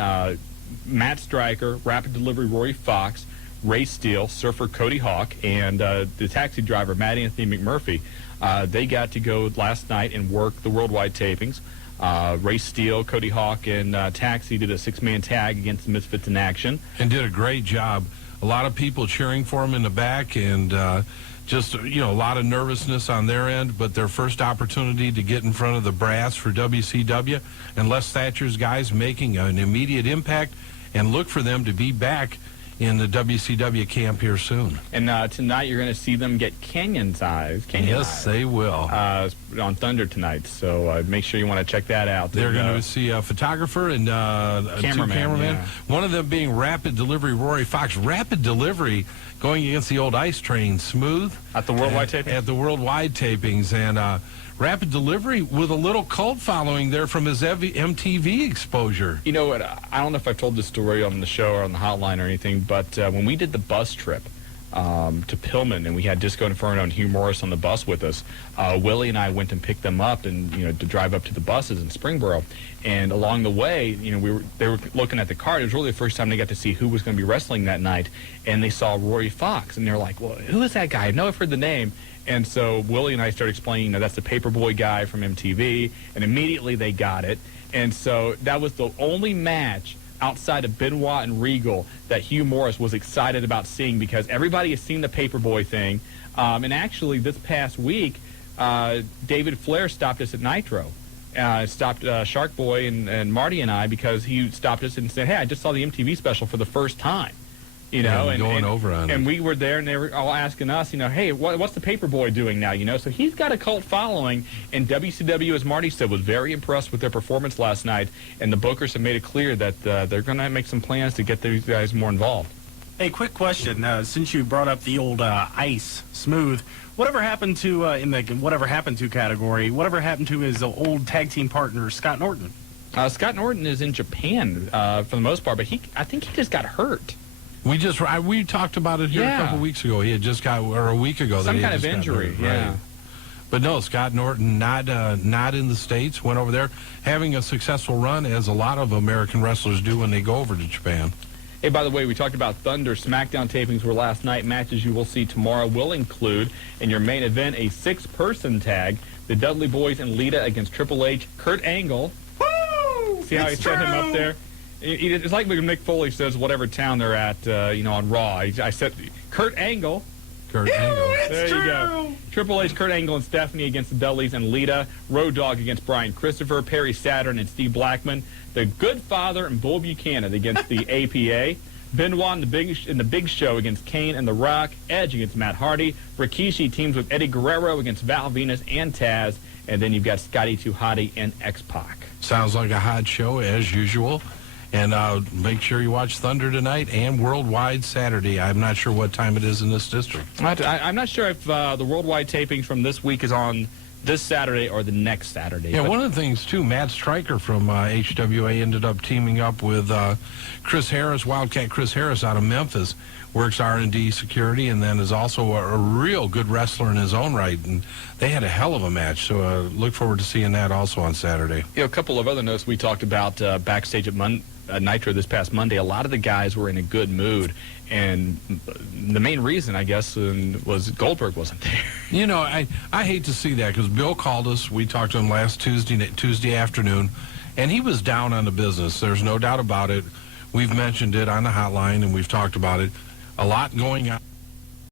Matt Stryker, Rapid Delivery Rory Fox, Ray Steele, Surfer Cody Hawk, and the taxi driver, Matt Anthony McMurphy. They got to go last night and work the Worldwide tapings. Ray Steele, Cody Hawk, and Taxi did a 6-man tag against the Misfits in Action. And did a great job. A lot of people cheering for him in the back, and just, a lot of nervousness on their end, but their first opportunity to get in front of the brass for WCW, and Les Thatcher's guys making an immediate impact, and look for them to be back in the WCW camp here soon. And tonight you're going to see them get Canyon Eyes. Yes, they will. On Thunder tonight, so make sure you want to check that out. They're going to see a photographer and two cameramen. Yeah. One of them being Rapid Delivery Rory Fox. Rapid Delivery going against the old Ice Train Smooth. At the Worldwide tapings? At the Worldwide tapings. And Rapid Delivery with a little cult following there from his MTV exposure. You know what? I don't know if I've told this story on the show or on the hotline or anything, but when we did the bus trip to Pillman and we had Disco Inferno and Hugh Morris on the bus with us, Willie and I went and picked them up and to drive up to the buses in Springboro. And along the way, they were looking at the card. It was really the first time they got to see who was going to be wrestling that night, and they saw Rory Fox, and they were like, "Well, who is that guy? I know I've heard the name." And so Willie and I started explaining, that's the Paperboy guy from MTV, and immediately they got it. And so that was the only match outside of Benoit and Regal that Hugh Morris was excited about seeing, because everybody has seen the Paperboy thing. And actually, this past week, David Flair stopped us at Nitro. Stopped Shark Boy and Marty and I, because he stopped us and said, "Hey, I just saw the MTV special for the first time." Over on it. And we were there, and they were all asking us, "Hey, what's the Paperboy doing now?" So he's got a cult following, and WCW, as Marty said, was very impressed with their performance last night, and the bookers have made it clear that they're going to make some plans to get these guys more involved. Hey, quick question. Since you brought up the old Ice Smooth, whatever happened to, in the whatever happened to category, whatever happened to his old tag team partner, Scott Norton? Scott Norton is in Japan for the most part, but I think he just got hurt. We talked about it here a couple weeks ago. He had just got, or a week ago. Some kind of injury, right. But no, Scott Norton not in the States, went over there, having a successful run, as a lot of American wrestlers do when they go over to Japan. Hey, by the way, we talked about Thunder. SmackDown tapings were last night. Matches you will see tomorrow will include, in your main event, a 6-person tag. The Dudley Boys and Lita against Triple H. Kurt Angle. Woo! See how he set him up there? It's like when Mick Foley says whatever town they're at, on Raw. I said Kurt Angle. Kurt Angle. There you go. Triple H, Kurt Angle, and Stephanie against the Dudleys and Lita. Road Dogg against Brian Christopher. Perry Saturn and Steve Blackman. The Good Father and Bull Buchanan against the APA. Benoit in the Big Show against Kane and The Rock. Edge against Matt Hardy. Rikishi teams with Eddie Guerrero against Val Venus and Taz. And then you've got Scotty 2 Hotty and X-Pac. Sounds like a hot show, as usual. And make sure you watch Thunder tonight and Worldwide Saturday. I'm not sure what time it is in this district. I'm not sure if the Worldwide tapings from this week is on this Saturday or the next Saturday. Yeah, one of the things, too, Matt Stryker from HWA ended up teaming up with Chris Harris, Wildcat Chris Harris out of Memphis, works R&D security, and then is also a real good wrestler in his own right. And they had a hell of a match, so look forward to seeing that also on Saturday. A couple of other notes we talked about backstage at Nitro this past Monday. A lot of the guys were in a good mood, and the main reason, I guess, was Goldberg wasn't there. I hate to see that because Bill called us. We talked to him last Tuesday afternoon, and he was down on the business. There's no doubt about it. We've mentioned it on the hotline, and we've talked about it. A lot going on.